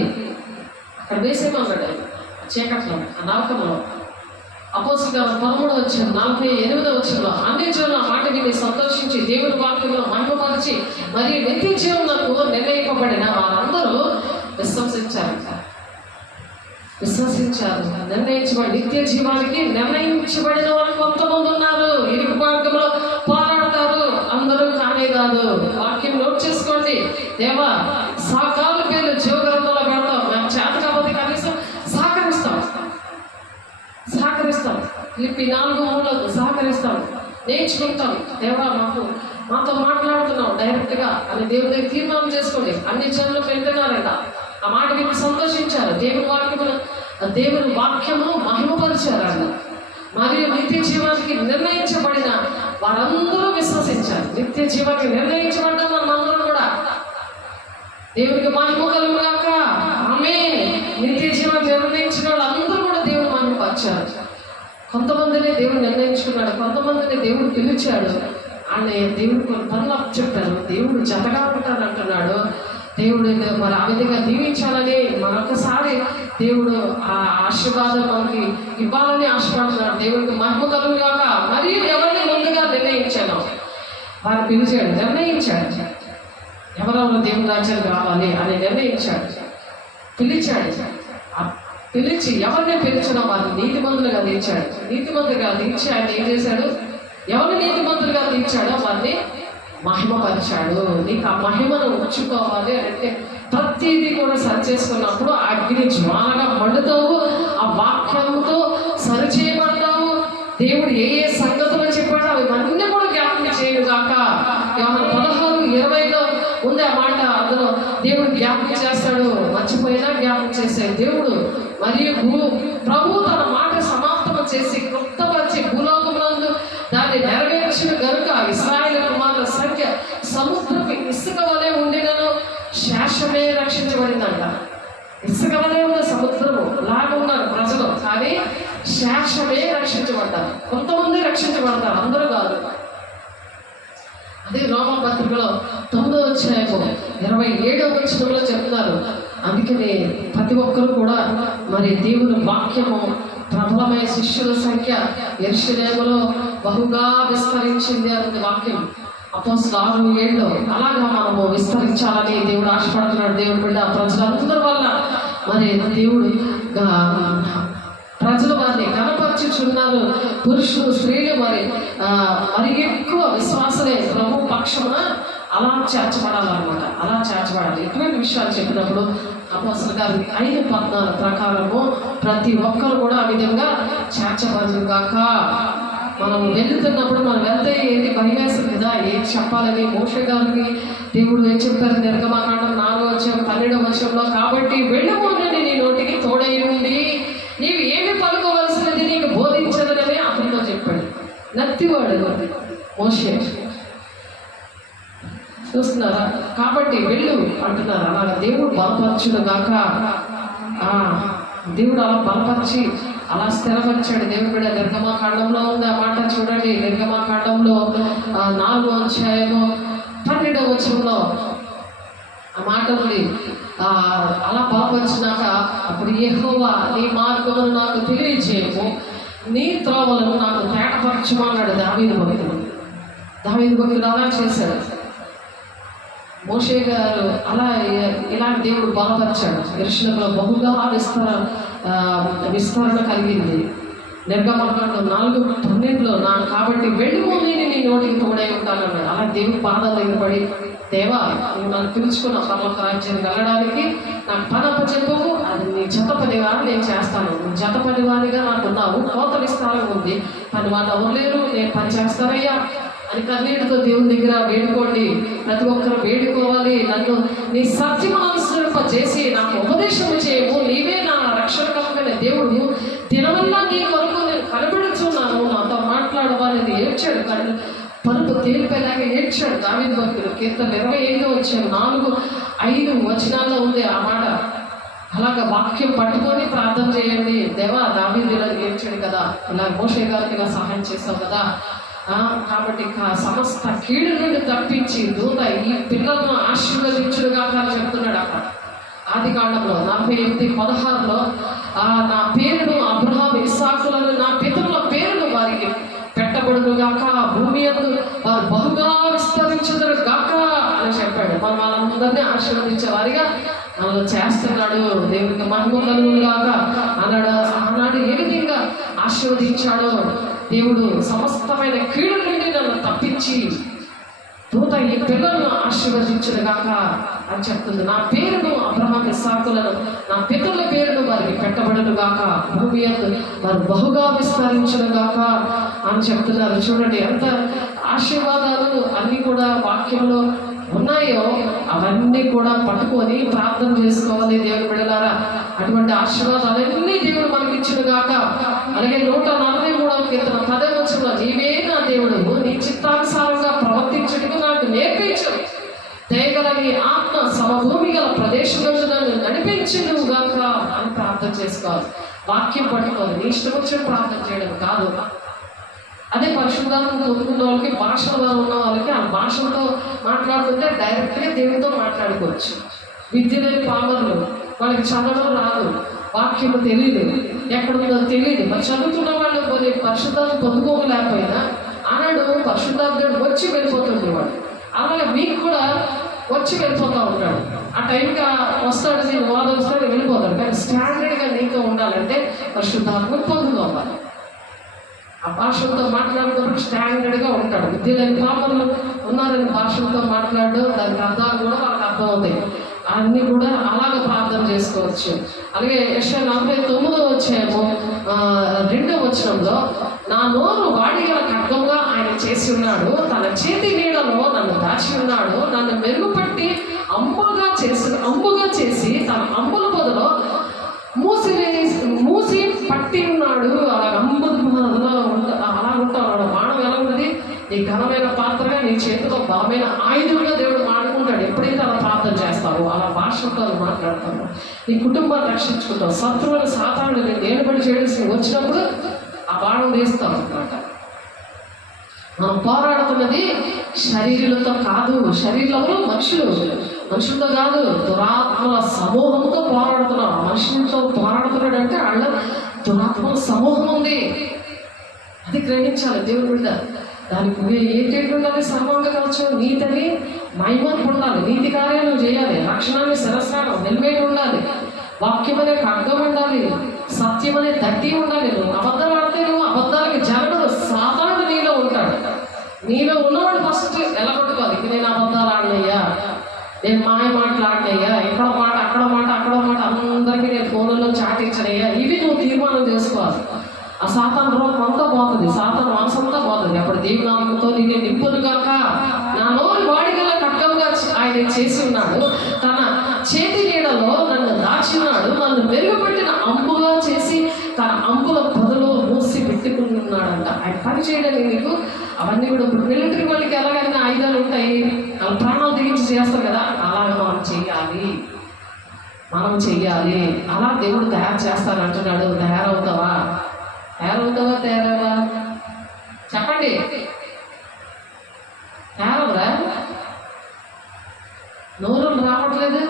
అక్కడ వేసేమన్నాడు చీకట్లో, ఆ నరకంలో. అపోస్తలుల 13:48 అన్యజనులు ఆ మాట విని సంతోషించి దేవుని వాక్యంలో మహిమపరిచి మరియు నిత్య జీవనకు నిర్ణయింపబడిన వారందరూ విశ్వసించారు. నిర్ణయించబడి నిత్య జీవానికి నిర్ణయించబడిన వారు కొంతమంది ఉన్నారు. ఇరుకు మార్గంలో పోరాడతారు, అందరూ కానే కాదు. వాక్యం నోట్ చేసుకోండి. దేవా సాకాల పేర్లు జీవగ్రంథంలో పెడతాం. మేము చేత కాబట్టి కనీసం సహకరిస్తాం. ఫిలిప్పీ 4:3 సహకరిస్తాం, నేర్చుకుంటాం. దేవా మాతో మాట్లాడుతున్నాం డైరెక్ట్గా అని దేవుడి దగ్గర తీర్మానం చేసుకోండి. అన్ని జనులు వెళ్తున్నారంట. ఆ మాట విని సంతోషించారు. దేవుని వాక్యము మహిమపరిచారంట. మరియు నిత్య జీవానికి నిర్ణయించబడిన వారందరూ విశ్వసించారు. నిత్య జీవానికి నిర్ణయించబడ్డ మనందరం కూడా దేవునికి మహిమ కలుగుగాక. ఆమేన్. నిత్య జీవాన్ని నిర్ణయించిన వాళ్ళందరూ కూడా దేవుని మహిమపరిచారు. కొంతమందిని దేవుడు నిర్ణయించుకున్నాడు, కొంతమందిని దేవుడు పిలిచాడు. ఆయన దేవుడు కొన్ని పనులు చెప్పారు. దేవుడు జతగా ఉంటాడు అంటున్నాడు. దేవుడు మరి ఆ విధంగా దీవించాలని మరొకసారి దేవుడు ఆ ఆశీర్వాదం మనకి ఇవ్వాలని ఆశీర్వాడుతున్నాడు. దేవుడికి మహిమ కలుగుగాక. మరియు ఎవరిని ముందుగా నిర్ణయించాను వారు పిలిచాడు, నిర్ణయించాడు. ఎవరెవరు దేవుని రాజ్యానికి రావాలి అని నిర్ణయించాడు, పిలిచాడు. పిలిచి ఎవరిని పిలిచినా వారిని నీతిమంతులుగా తీర్చాడు. నీతిమంతులుగా తీర్చి ఆయన ఏం చేశాడు? ఎవరు నీతిమంతులుగా తీర్చాడో వారిని మహిమపరిచాడు. నీకు ఆ మహిమను ఉంచుకోవాలి అంటే ప్రతిదీ కూడా సరి చేసుకున్నప్పుడు అగ్ని జ్వాలగా మండుతావు. ఆ వాక్యంతో సరిచేయబడతావు. దేవుడు ఏ సంగతులు చెప్పాడో అవన్నీ కూడా జ్ఞాపకం చేయను కాక. యోహాను 16:20 ఉంది ఆ మాట. అందులో దేవుడు జ్ఞాపకం చేస్తాడు, మర్చిపోయినా జ్ఞాపకం చేసే దేవుడు. మరియు ప్రభు తన మాట సమాప్తము చేసి క్లుప్తపరిచి భూలోకమునందు దాన్ని నెరవేర్చిన గనుక ఇశ్రాయేలు కుమారుల సంఖ్య సముద్రపు ఇసుక వలె ఉండినను శేషమే రక్షించబడిందంట. ఇసుక వలె ఉన్న సముద్రము లాగా ఉన్నారు ప్రజలు, కానీ శేషమే రక్షించబడ్డారు. కొంతమంది రక్షించబడతారు, అందరూ కాదు. అదే రోమా పత్రికలో 9వ అధ్యాయము 27వ వచనంలో చెప్తున్నారు. అందుకని ప్రతి ఒక్కరు కూడా మరి దేవుని వాక్యము ప్రబలమైన శిష్యుల సంఖ్య యెరూషలేములో బహుగా విస్తరించింది అన్నది వాక్యం. అపోస్తలుల 6:7 అలాగా మనము విస్తరించాలని దేవుడు ఆశపడుతున్నాడు. దేవుడు బిడ్డ ప్రజలందరి వల్ల మరి దేవుడు ప్రజలు వారిని కనపరచుచున్నారు. పురుషులు స్త్రీలు మరి ఎక్కువ విశ్వాసమే ప్రభు పక్షమున అలా చేర్చబడాలన్నమాట. అలా చేర్చబడాలి. ఎటువంటి విషయాలు చెప్పినప్పుడు అపోస్తలుల గారు 5:14 ప్రకారము ప్రతి ఒక్కరు కూడా ఆ విధంగా చేర్చబడదు కాక. మనం వెళ్తున్నప్పుడు మనం వెళ్తే ఏంటి భయమేసం కదా, ఏం చెప్పాలని మోషే గారికి దేవుడు ఏం చెప్పారు నిర్గమకాండం 4వ అధ్యాయం 12వ వచనంలో, కాబట్టి వెళ్ళమోనని నీ నోటికి తోడై ఉండి నీవు ఏమి పలుకోవలసినది నీకు బోధించదనని అతనితో చెప్పాడు. నత్తివాడు మోషే, చూస్తున్నారా? కాబట్టి వెళ్ళు అంటున్నారు. అలాగా దేవుడు బలపరచును గాక. దేవుడు అలా బలపరిచి అలా స్థిరపరిచాడు. దేవుడు కూడా నిర్గమకాండంలో ఉంది ఆ మాట చూడండి. నిర్గమకాండంలో 4వ అధ్యాయము 12వ వచనంలో ఆ మాట ఉంది. అలా బలపరిచినాక అప్పుడు యెహోవా నీ మార్గమును నాకు తెలియజేయము, నీ త్రోవలను నాకు తేటపరచమన్నాడు దావీదు భక్తుడు. దావీదు భక్తుడు అలా చేశాడు. మోషే గారు అలా ఇలాంటి దేవుడు బలపరిచాడు. యెరూషలేములో బహుగా విస్తరణ కలిగింది. నిర్గమకాండం 4:12 కాబట్టి వెళ్ళిపోయి నీ నోటికి తోడై ఉంటానన్నాడు. అలా దేవుడి పాదాల దగ్గర పడి, దేవా నువ్వు నన్ను పిలుచుకున్న పరలోక రాజ్యానికి వెళ్ళడానికి నాకు పని అప్పచెప్పవు, అది నీ జత పనిగా నేను చేస్తాను. నువ్వు జత పనివానిగా నాకున్నావు, కోత విస్తారం ఉంది, పని వాళ్ళు ఎవరు లేరు, నేను పని చేస్తానయ్యా అని కన్నీటితో దేవుని దగ్గర వేడుకోండి. ప్రతి ఒక్కరు వేడుకోవాలి. నన్ను నీ సత్యమానుసరింపజేసి నాకు ఉపదేశం చేయము, నీవే నా రక్షణకమైన దేవుడు, దినవల్లా నీ కొరకు నేను కనబడుచున్నాను, నాతో మాట్లాడవాలని ఏడ్చాడు. కానీ పరుపు తేలిపోయేలాగా ఏడ్చాడు దావీదు భక్తుడు. కీర్తన 25వ అధ్యాయం 4-5 వచనాల్లో ఉంది ఆ మాట. అలాగా వాక్యం పట్టుకొని ప్రార్థన చేయండి. దేవా దావీదు ఇలా ఏడ్చాడు కదా, ఇలా మోషే గారికి ఇలా సహాయం చేశావు కదా, కాబట్టి సమస్త కీడు నుండి తప్పించి దూత ఈ పిల్లలను ఆశీర్వదించుడుగా అని చెప్తున్నాడు. అక్కడ ఆదికాండంలో 48:16 నా పేరును అబ్రహాము ఇస్సాకులను నా పితరుల పేరును వారికి పెట్టబడును గాక, భూమి యందు వారు బహుగా విస్తరించుదురు గాక అని చెప్పాడు. మనం వాళ్ళందరినీ ఆశీర్వదించే వారిగా మనలో చేస్తున్నాడు. దేవునికి మహిమ కలుగును గాక అన్నాడు. ఆనాడు ఏ విధంగా ఆశీర్వదించాడో దేవుడు సమస్తమైన కీడు నుండి నన్ను తప్పించి దూత ఈ పిల్లలను ఆశీర్వదించును గాక అని చెప్తుంది. నా పేరును అబ్రహాము ఇస్సాకులను నా పితరుల పేరును వారికి పెట్టబడును గాక, భూమి యందు వారు బహుగా విస్తరించును గాక అని చెప్తున్నారు. చూడండి ఎంత ఆశీర్వాదాలు అన్నీ కూడా వాక్యంలో ఉన్నాయో అవన్నీ కూడా పట్టుకొని ప్రార్థన చేసుకోవాలి దేవుని బిడ్డలారా. అటువంటి ఆశీర్వాదాలన్నీ దేవుడు మనకి ఇచ్చును గాక. అలాగే 143వ కీర్తన 10వ వచనంలో నీవే నా దేవుడు, నీ చిత్తానుసారంగా ప్రవర్తించుటకు నాకు నేర్పించు, దయగల నీ ఆత్మ సమభూమి గల ప్రదేశంలో నన్ను నడిపించును గాక అని ప్రార్థన చేసుకోవాలి. వాక్యం పట్టుకోవాలి. నీ ఇష్టం వచ్చిన ప్రార్థన చేయడం కాదు. అదే పరిశుద్ధాత్మ పొందుకున్న వాళ్ళకి, భాషలో ఉన్న వాళ్ళకి ఆ భాషలతో మాట్లాడుతుంటే డైరెక్ట్గా దేవుడితో మాట్లాడుకోవచ్చు. విద్య లేని పామరులు, వాళ్ళకి చదవడం రాదు, వాక్యము తెలియదు, ఎక్కడుందో తెలియదు. మరి చదువుతున్న వాళ్ళు కొన్ని పరిశుద్ధాత్మ పొందుకోలేకపోయినా ఆనాడు పరిశుద్ధాత్ముడు వచ్చి వెళ్ళిపోతుండేవాడు. అలాగే మీకు కూడా వచ్చి వెళ్ళిపోతూ ఉంటాడు. ఆ టైంకి వస్తాడు, నేను వాదొస్తాడు, వెళ్ళిపోతాడు. కానీ స్టాండర్డ్గా నీతో ఉండాలంటే పరిశుద్ధాత్మ పొందుకోవాలి. ఆ భాషలతో మాట్లాడుతున్నప్పుడు స్టాండర్డ్గా ఉంటాడు. విద్య లేని పాపలు ఉన్నారని భాషలతో మాట్లాడడం, దానికి అర్థాలు కూడా వాళ్ళకి అర్థమవుతాయి. అన్నీ కూడా అలాగ ప్రార్థన చేసుకోవచ్చు. అలాగే యెషయా 49వ అధ్యాయము 2వ వచనంలో నా నోరు వాడిగల ఖడ్గంగా ఆయన చేసి ఉన్నాడు, తన చేతి నీడలో నన్ను దాచి ఉన్నాడు, నన్ను మెరుగుపట్టి అంబుగా చేసి తన అంబుల పొదలో మూసి పట్టి ఉన్నాడు. అలా అలా ఉంటాడు. బాణం ఎలా ఉన్నది? నీ ఘనమైన పాత్రగా నీ చేతిలో బలమైన ఆయుధంగా దేవుడు మాట్లాడుకుంటాడు. ఎప్పుడైతే అలా ప్రార్థన చేస్తావో, అలా భాషతో మాట్లాడతావు, నీ కుటుంబాన్ని రక్షించుకుంటావు. శత్రువుల సాతానుడు నేను ఏడుబడి చేయాల్సి వచ్చినప్పుడు ఆ బాణం వేస్తావు అన్నమాట. మనం పోరాడుతున్నది శరీరులతో కాదు. శరీరంలో మనుషులతో కాదు, దురాత్మల సమూహంతో పోరాడుతున్నాం. మనుషులతో పోరాడుతున్నాడు అంటే వాళ్ళ దురాత్మల సమూహం ఉంది. అది గ్రహించాలి దేవుడు బిడ్డ. దానికి ఏంటంటే ఉండాలి? సర్వాంగ కవచం, నీతిని మహిమను ఉండాలి, నీతి కార్యాలు చేయాలి, రక్షణాన్ని శిరస్నానం హెల్మెట్ ఉండాలి, వాక్యం అనే ఖడ్గం ఉండాలి, సత్యం అనే దట్టి ఉండాలి. నువ్వు అబద్ధాలు ఆడితే నువ్వు అబద్ధాలకి జరగదు. సాతానుడు నీలో ఉంటాడు. నీలో ఉన్నవాడు ఫస్ట్ ఎలా కొట్టుకోవాలి? నేను అబద్ధాలు ఆడినయ్యా, నేను మాయ మాటలు ఆడినయ్యా, ఎక్కడో మాట అక్కడో మాట అందరికీ నేను ఫోన్లలో చాటించనయ్యా, ఇవి నువ్వు తీర్మానం చేసుకోవాలి. ఆ సాతాను రూపం అంతా పోతుంది, సాతాను మనసంతా పోతుంది. అప్పుడు దీవనామంతో నేను నింపును కాక నా నోరు వాడిగల ఖడ్గంగా ఆయన చేసి ఉన్నాడు. తన చేతి నీడలో నన్ను దాచి ఉన్నాడు. నన్ను మెరుగుపెట్టిన అంబుగా చేసి తన అంబుల పొదలో మూసి పెట్టుకుంటున్నాడంట. ఆయన పని చేయడానికి నీకు అవన్నీ కూడా ఇప్పుడు మిలిటరీ వాళ్ళకి ఎలాగైనా ఆయుధాలు ఉంటాయి, వాళ్ళ ప్రాణాలు తెగించి చేస్తారు కదా, అలాగే మనం చెయ్యాలి. అలా దేవుడు తయారు చేస్తానంటున్నాడు. తయారవుతావా? చెప్పండి. తయారవరా? నోరు రావట్లేదు.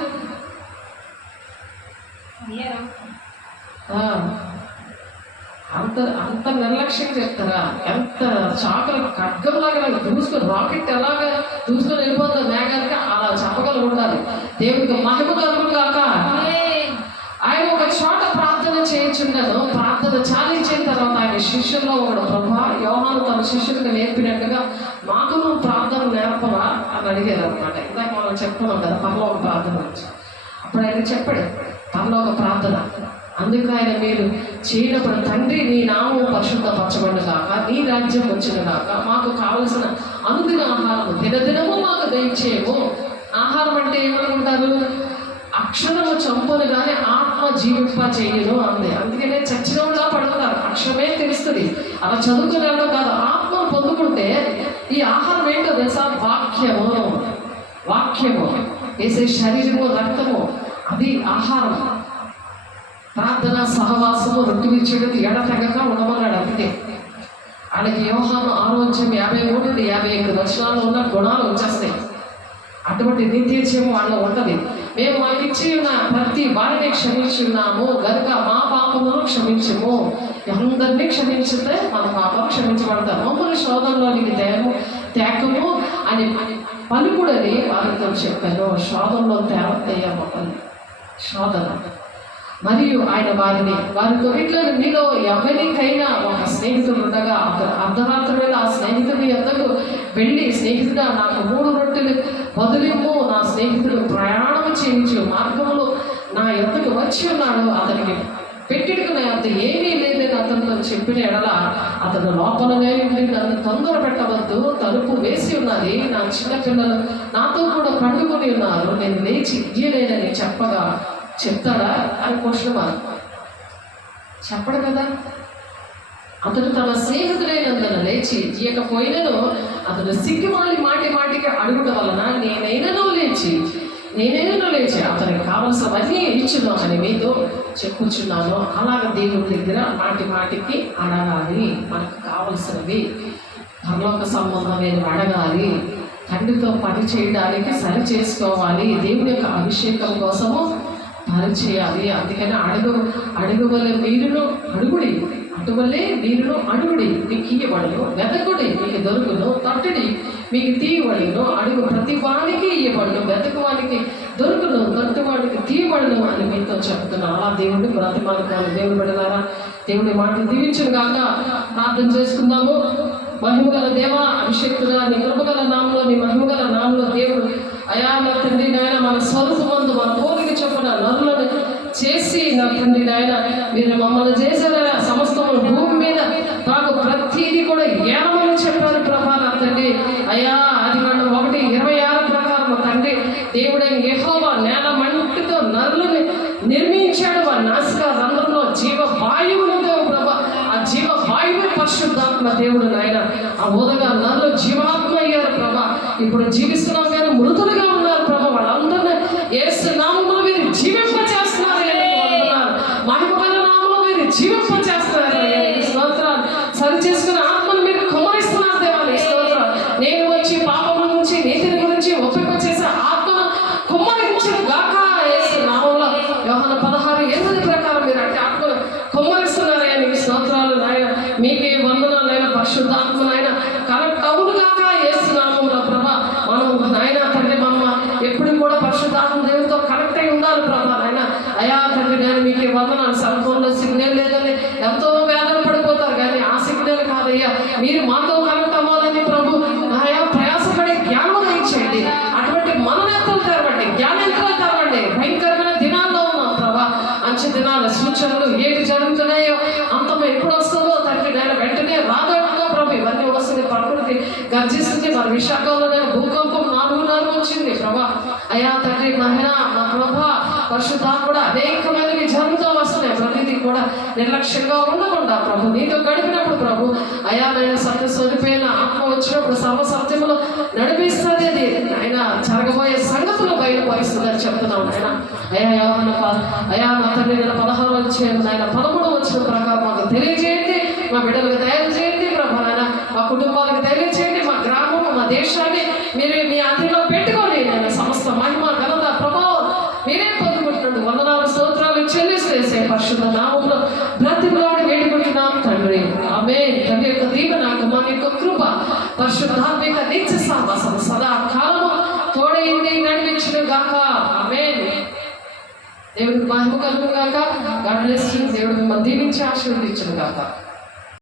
అంత నిర్లక్ష్యం చేస్తారా? ఎంత చాకలు ఖడ్గంలాగా దూసుకొని రాకెట్ ఎలాగా దూసుకొని వెళ్ళిపోతుందో మేఘానికి, అలా చెప్పగలు ఉండాలి. దేవుడికి మహిమ కలుగును గాక. ఆయన ఒక చోట ప్రార్థన చేయించుండను. ప్రార్థన చాలించిన తర్వాత ఆయన శిష్యుల్లో ఒకడు, ప్రభా, యోహాను తన శిష్యులకు నేర్పినట్టుగా మాకు నువ్వు ప్రార్థన నేర్పవా అని అడిగారు అనమాట. ఇందాక మనం చెప్పుకున్నాం కదా పరలోక ప్రార్థన నుంచి. అప్పుడు ఆయన చెప్పాడు పరలోక ప్రార్థన. అందుకు ఆయన మీరు చేయనప్పుడు, తండ్రి నీ నామం పరిశుద్ధపరచబడిన కాక, నీ రాజ్యం వచ్చిన కాక, మాకు కావలసిన అనుదిన ఆహారం దినదినము మాకు దయచేయము. ఆహారం అంటే ఏమనుకుంటారు? అక్షరము చంపను కానీ ఆత్మ జీవింప చేయను అంది. అందుకనే చచ్చినోళ్ళ పడుతున్నారు. అక్షరమే తెలుస్తుంది, అలా చదువుకునేవాడు కాదు. ఆత్మను పొందుకుంటే ఈ ఆహారం ఏంటో తెలుసా? వాక్యము వేసే శరీరము, రక్తము, అది ఆహారం. ప్రార్థన, సహవాసము, రొట్టె విరిచేయడం ఎడతెగక ఉండమన్నాడు. అందుకే ఆయనకి యోహాను 6:53-51 వచనాల్లో ఉన్న గుణాలు వచ్చేస్తాయి. అటువంటి నిత్యత్యము వాళ్ళ ఉంటుంది. మేము వాళ్ళకి ఇచ్చి ఉన్న ప్రతి వారిని క్షమించున్నాము కనుక మా పాపమును క్షమించము. అందరినీ క్షమించితే మన పాపం క్షమించబడతారు. మమ్మల్ని శోధనలోనికి తేకము అని పలుకుడని వారితో చెప్పాను. శోధనలో తేవయ్యా మమ్మల్ని శోధన. మరియు ఆయన వారితో ఇట్లా మీలో ఎవరికైనా ఒక స్నేహితుడు ఉండగా అర్ధరాత్రి వేళ ఆ స్నేహితుడి యొద్దకు వెళ్ళి, స్నేహితుడా నాకు 3 రొట్టెలు వదిలిము, నా స్నేహితుడు ప్రయాణం చేయించు మార్గంలో నా యొద్దకు వచ్చి ఉన్నాడు, అతనికి పెట్టిడుకు నా యొద్ద ఏమీ లేదని అతనితో చెప్పిన ఎడల, అతను లోపలనే ఉండి నన్ను తొందర పెట్టవద్దు, తలుపు వేసి ఉన్నది, నా చిన్నపిల్లలు నాతో కూడా పండుకొని ఉన్నారు, నేను లేచి ఇయ్యలేదని చెప్పగా చెప్తాడా అని క్వశ్చన్ మార్క్. చెప్పడు కదా. అతడు తన స్నేహితుడైనందున లేచి ఇయ్యకపోయినను అతడు సిగ్గుమాలి మాటికి అడుగుట వలన నేనైనను లేచి అతనికి కావలసినవన్నీ ఇచ్చును అని మీతో చెప్పుచున్నాను. అలాగ దేవుడి దగ్గర మాటికి అడగాలి. మనకు కావలసినవి పరలోక సంబంధమైన అడగాలి. తండ్రితో పని చేయడానికి సరి చేసుకోవాలి. దేవుని యొక్క అభిషేకం కోసము పని చేయాలి. అందుకని అడుగువలే మీరును అడుగుడి, అటువలే మీరును అడుగుడి మీకు ఇయ్యబడును, వెతకుడి మీకు దొరుకును, తట్టుడి మీకు తీయబడును, అడుగు ప్రతి వానికి ఇయ్యబడును, వెతకువానికి దొరుకును, తట్టువాడికి తీయబడును అని మీతో చెప్తున్నాను. అలా దేవుడిని బ్రతిమాలుకోవాలి. దేవుడు బిడ్డలారా, దేవుడి మాటలు దీవించును గాక. ప్రార్థన చేసుకుందాము. మహిమగల దేవా, అభిషేక్తుగా నీ కృపగల నామంలో, నీ మహిమగల నామంలో దేవుడు అయా నా తండ్రి నాయన మన స్వరూపమందు మన పోలిక చొప్పున నరులను చేసి నా తండ్రి నాయన మీరు మమ్మల్ని చేశారా సమస్తము భూమి మీద నాకు ప్రతిదీ కూడా ఏమని చెప్పారు ప్రభా నా తండ్రి. అయా ఆదికాండం 1:26 ప్రకారం తండ్రి దేవుడైన యెహోవా నేల మట్టితో నరులను నిర్మించాడు, వారి నాసికా పరిశుద్ధాత్మ దేవుడు నాయన ఆ ఓదగా నాలో జీవాత్మ అయ్యారు ప్రభా. ఇప్పుడు జీవిస్తున్నాం కానీ మృతులుగా ఉన్నారు ప్రభా. వాళ్ళందరినీ యేసు నామములో మీరు జీవింపచేస్తున్నారు, మహిమమైన నామములో మీరు జీవింపచేస్తున్నారు. స్తోత్రాలు. సరి చేసుకున్న ఆత్మను మీరు కుమ్మరిస్తున్నారు దేవాని స్తోత్రాలు. నేను వచ్చి పాపముల నుంచి నీతిని గురించి ఒప్పింపచేసే ఆత్మను కుమ్మరించిన గాక యేసు నామములో. యోహాను 16:8 ప్రకారం మీరు అంటే ఆత్మను కుమ్మరిస్తున్నారయ్యా. నీకు స్తోత్రాలు నాయన. మీకే వందనాలైన పరిశుద్ధాత్మ నాయన కరెక్ట్ అవును కాక యేసు నామములో ప్రభా. మనం నాయన తండ్రి మమ్మ ఎప్పుడు కూడా పరిశుద్ధాత్మ దేవుడితో కరెక్ట్ అయి ఉండాలి ప్రభా నాయన. అయా తండ్రి నేను మీకే వందనాలు. సెల్ ఫోన్లో సిగ్నల్ లేదని ఎంతో వేదన పడిపోతారు కానీ ఆ సిగ్నల్ కాదయ్యా, మీరు మాతో కరెక్ట్ అవ్వాలని ప్రభు అయా ప్రయాసపడే జ్ఞానం ఇచ్చేయండి. అటువంటి మననేతలు తెరవండి, జ్ఞానేతలు తెరవండి. భయంకరమైన దినాల్లో ఉన్నాం ప్రభా. మంచి దినాల సూచనలు ఏది జరుగుతున్నాయో అంతం ఎప్పుడు వస్తుందో తండ్రి నేను వెంటనే రాదంటున్నా ప్రభు. ఇవన్నీ వస్తుంది, ప్రకృతి గర్జిస్తుంది. మన విశాఖలో భూకంపం 4 వచ్చింది ప్రభా. అయా తండ్రి మహిళ మా ప్రభా పరిశుద్ధాత్ముడు అనేకమైనవి జరుగుతూ వస్తున్నాయి. ప్రతిదీ కూడా నిర్లక్ష్యంగా ఉండకుండా ప్రభు నీతో గడిపినప్పుడు ప్రభు అయా నేను సత్య స్వరూపైన ఆత్మ వచ్చినప్పుడు సర్వసత్యములో నడిపిస్తుంది. అది ఆయన జరగబోయే సంగతులు బయలుపరుస్తుందని చెప్తున్నాం ఆయన. అయా యోహాను అయా నా తండ్రి నేను 16 వచ్చాను ఆయన 13 వచ్చిన ప్రకారం మాకు తెలియజేయండి. మా బిడ్డలకు తయారు చేయండి ప్రభు నాయన. మా కుటుంబాలకు తెలియజేయండి. మా గ్రామం మా దేశాన్ని మీరు మీ అధీనంలో పెట్టుకొని నేను సమస్త మహిమ ఘనత ప్రభావం మీరే పొందుకుంటున్నాడు. వందనాలు స్తోత్రాలు చెల్లిస్తే పరిశుద్ధ నామంలో బ్రతిమలాడి వేడుకుంటున్నాం తండ్రి. ఆమేన్. తండ్రి యొక్క దీవెన మన యొక్క కృప పరిశుద్ధాత్మిక నిత్య సహవాసం సదా కాలము తోడైండి నడిపించిన గాక. ఆమేన్. దేవుడికి మహిమ కలుగును గాక. God bless you. దేవుడు మిమ్మల్ని దీవించి ఆశీర్వదించును గాక.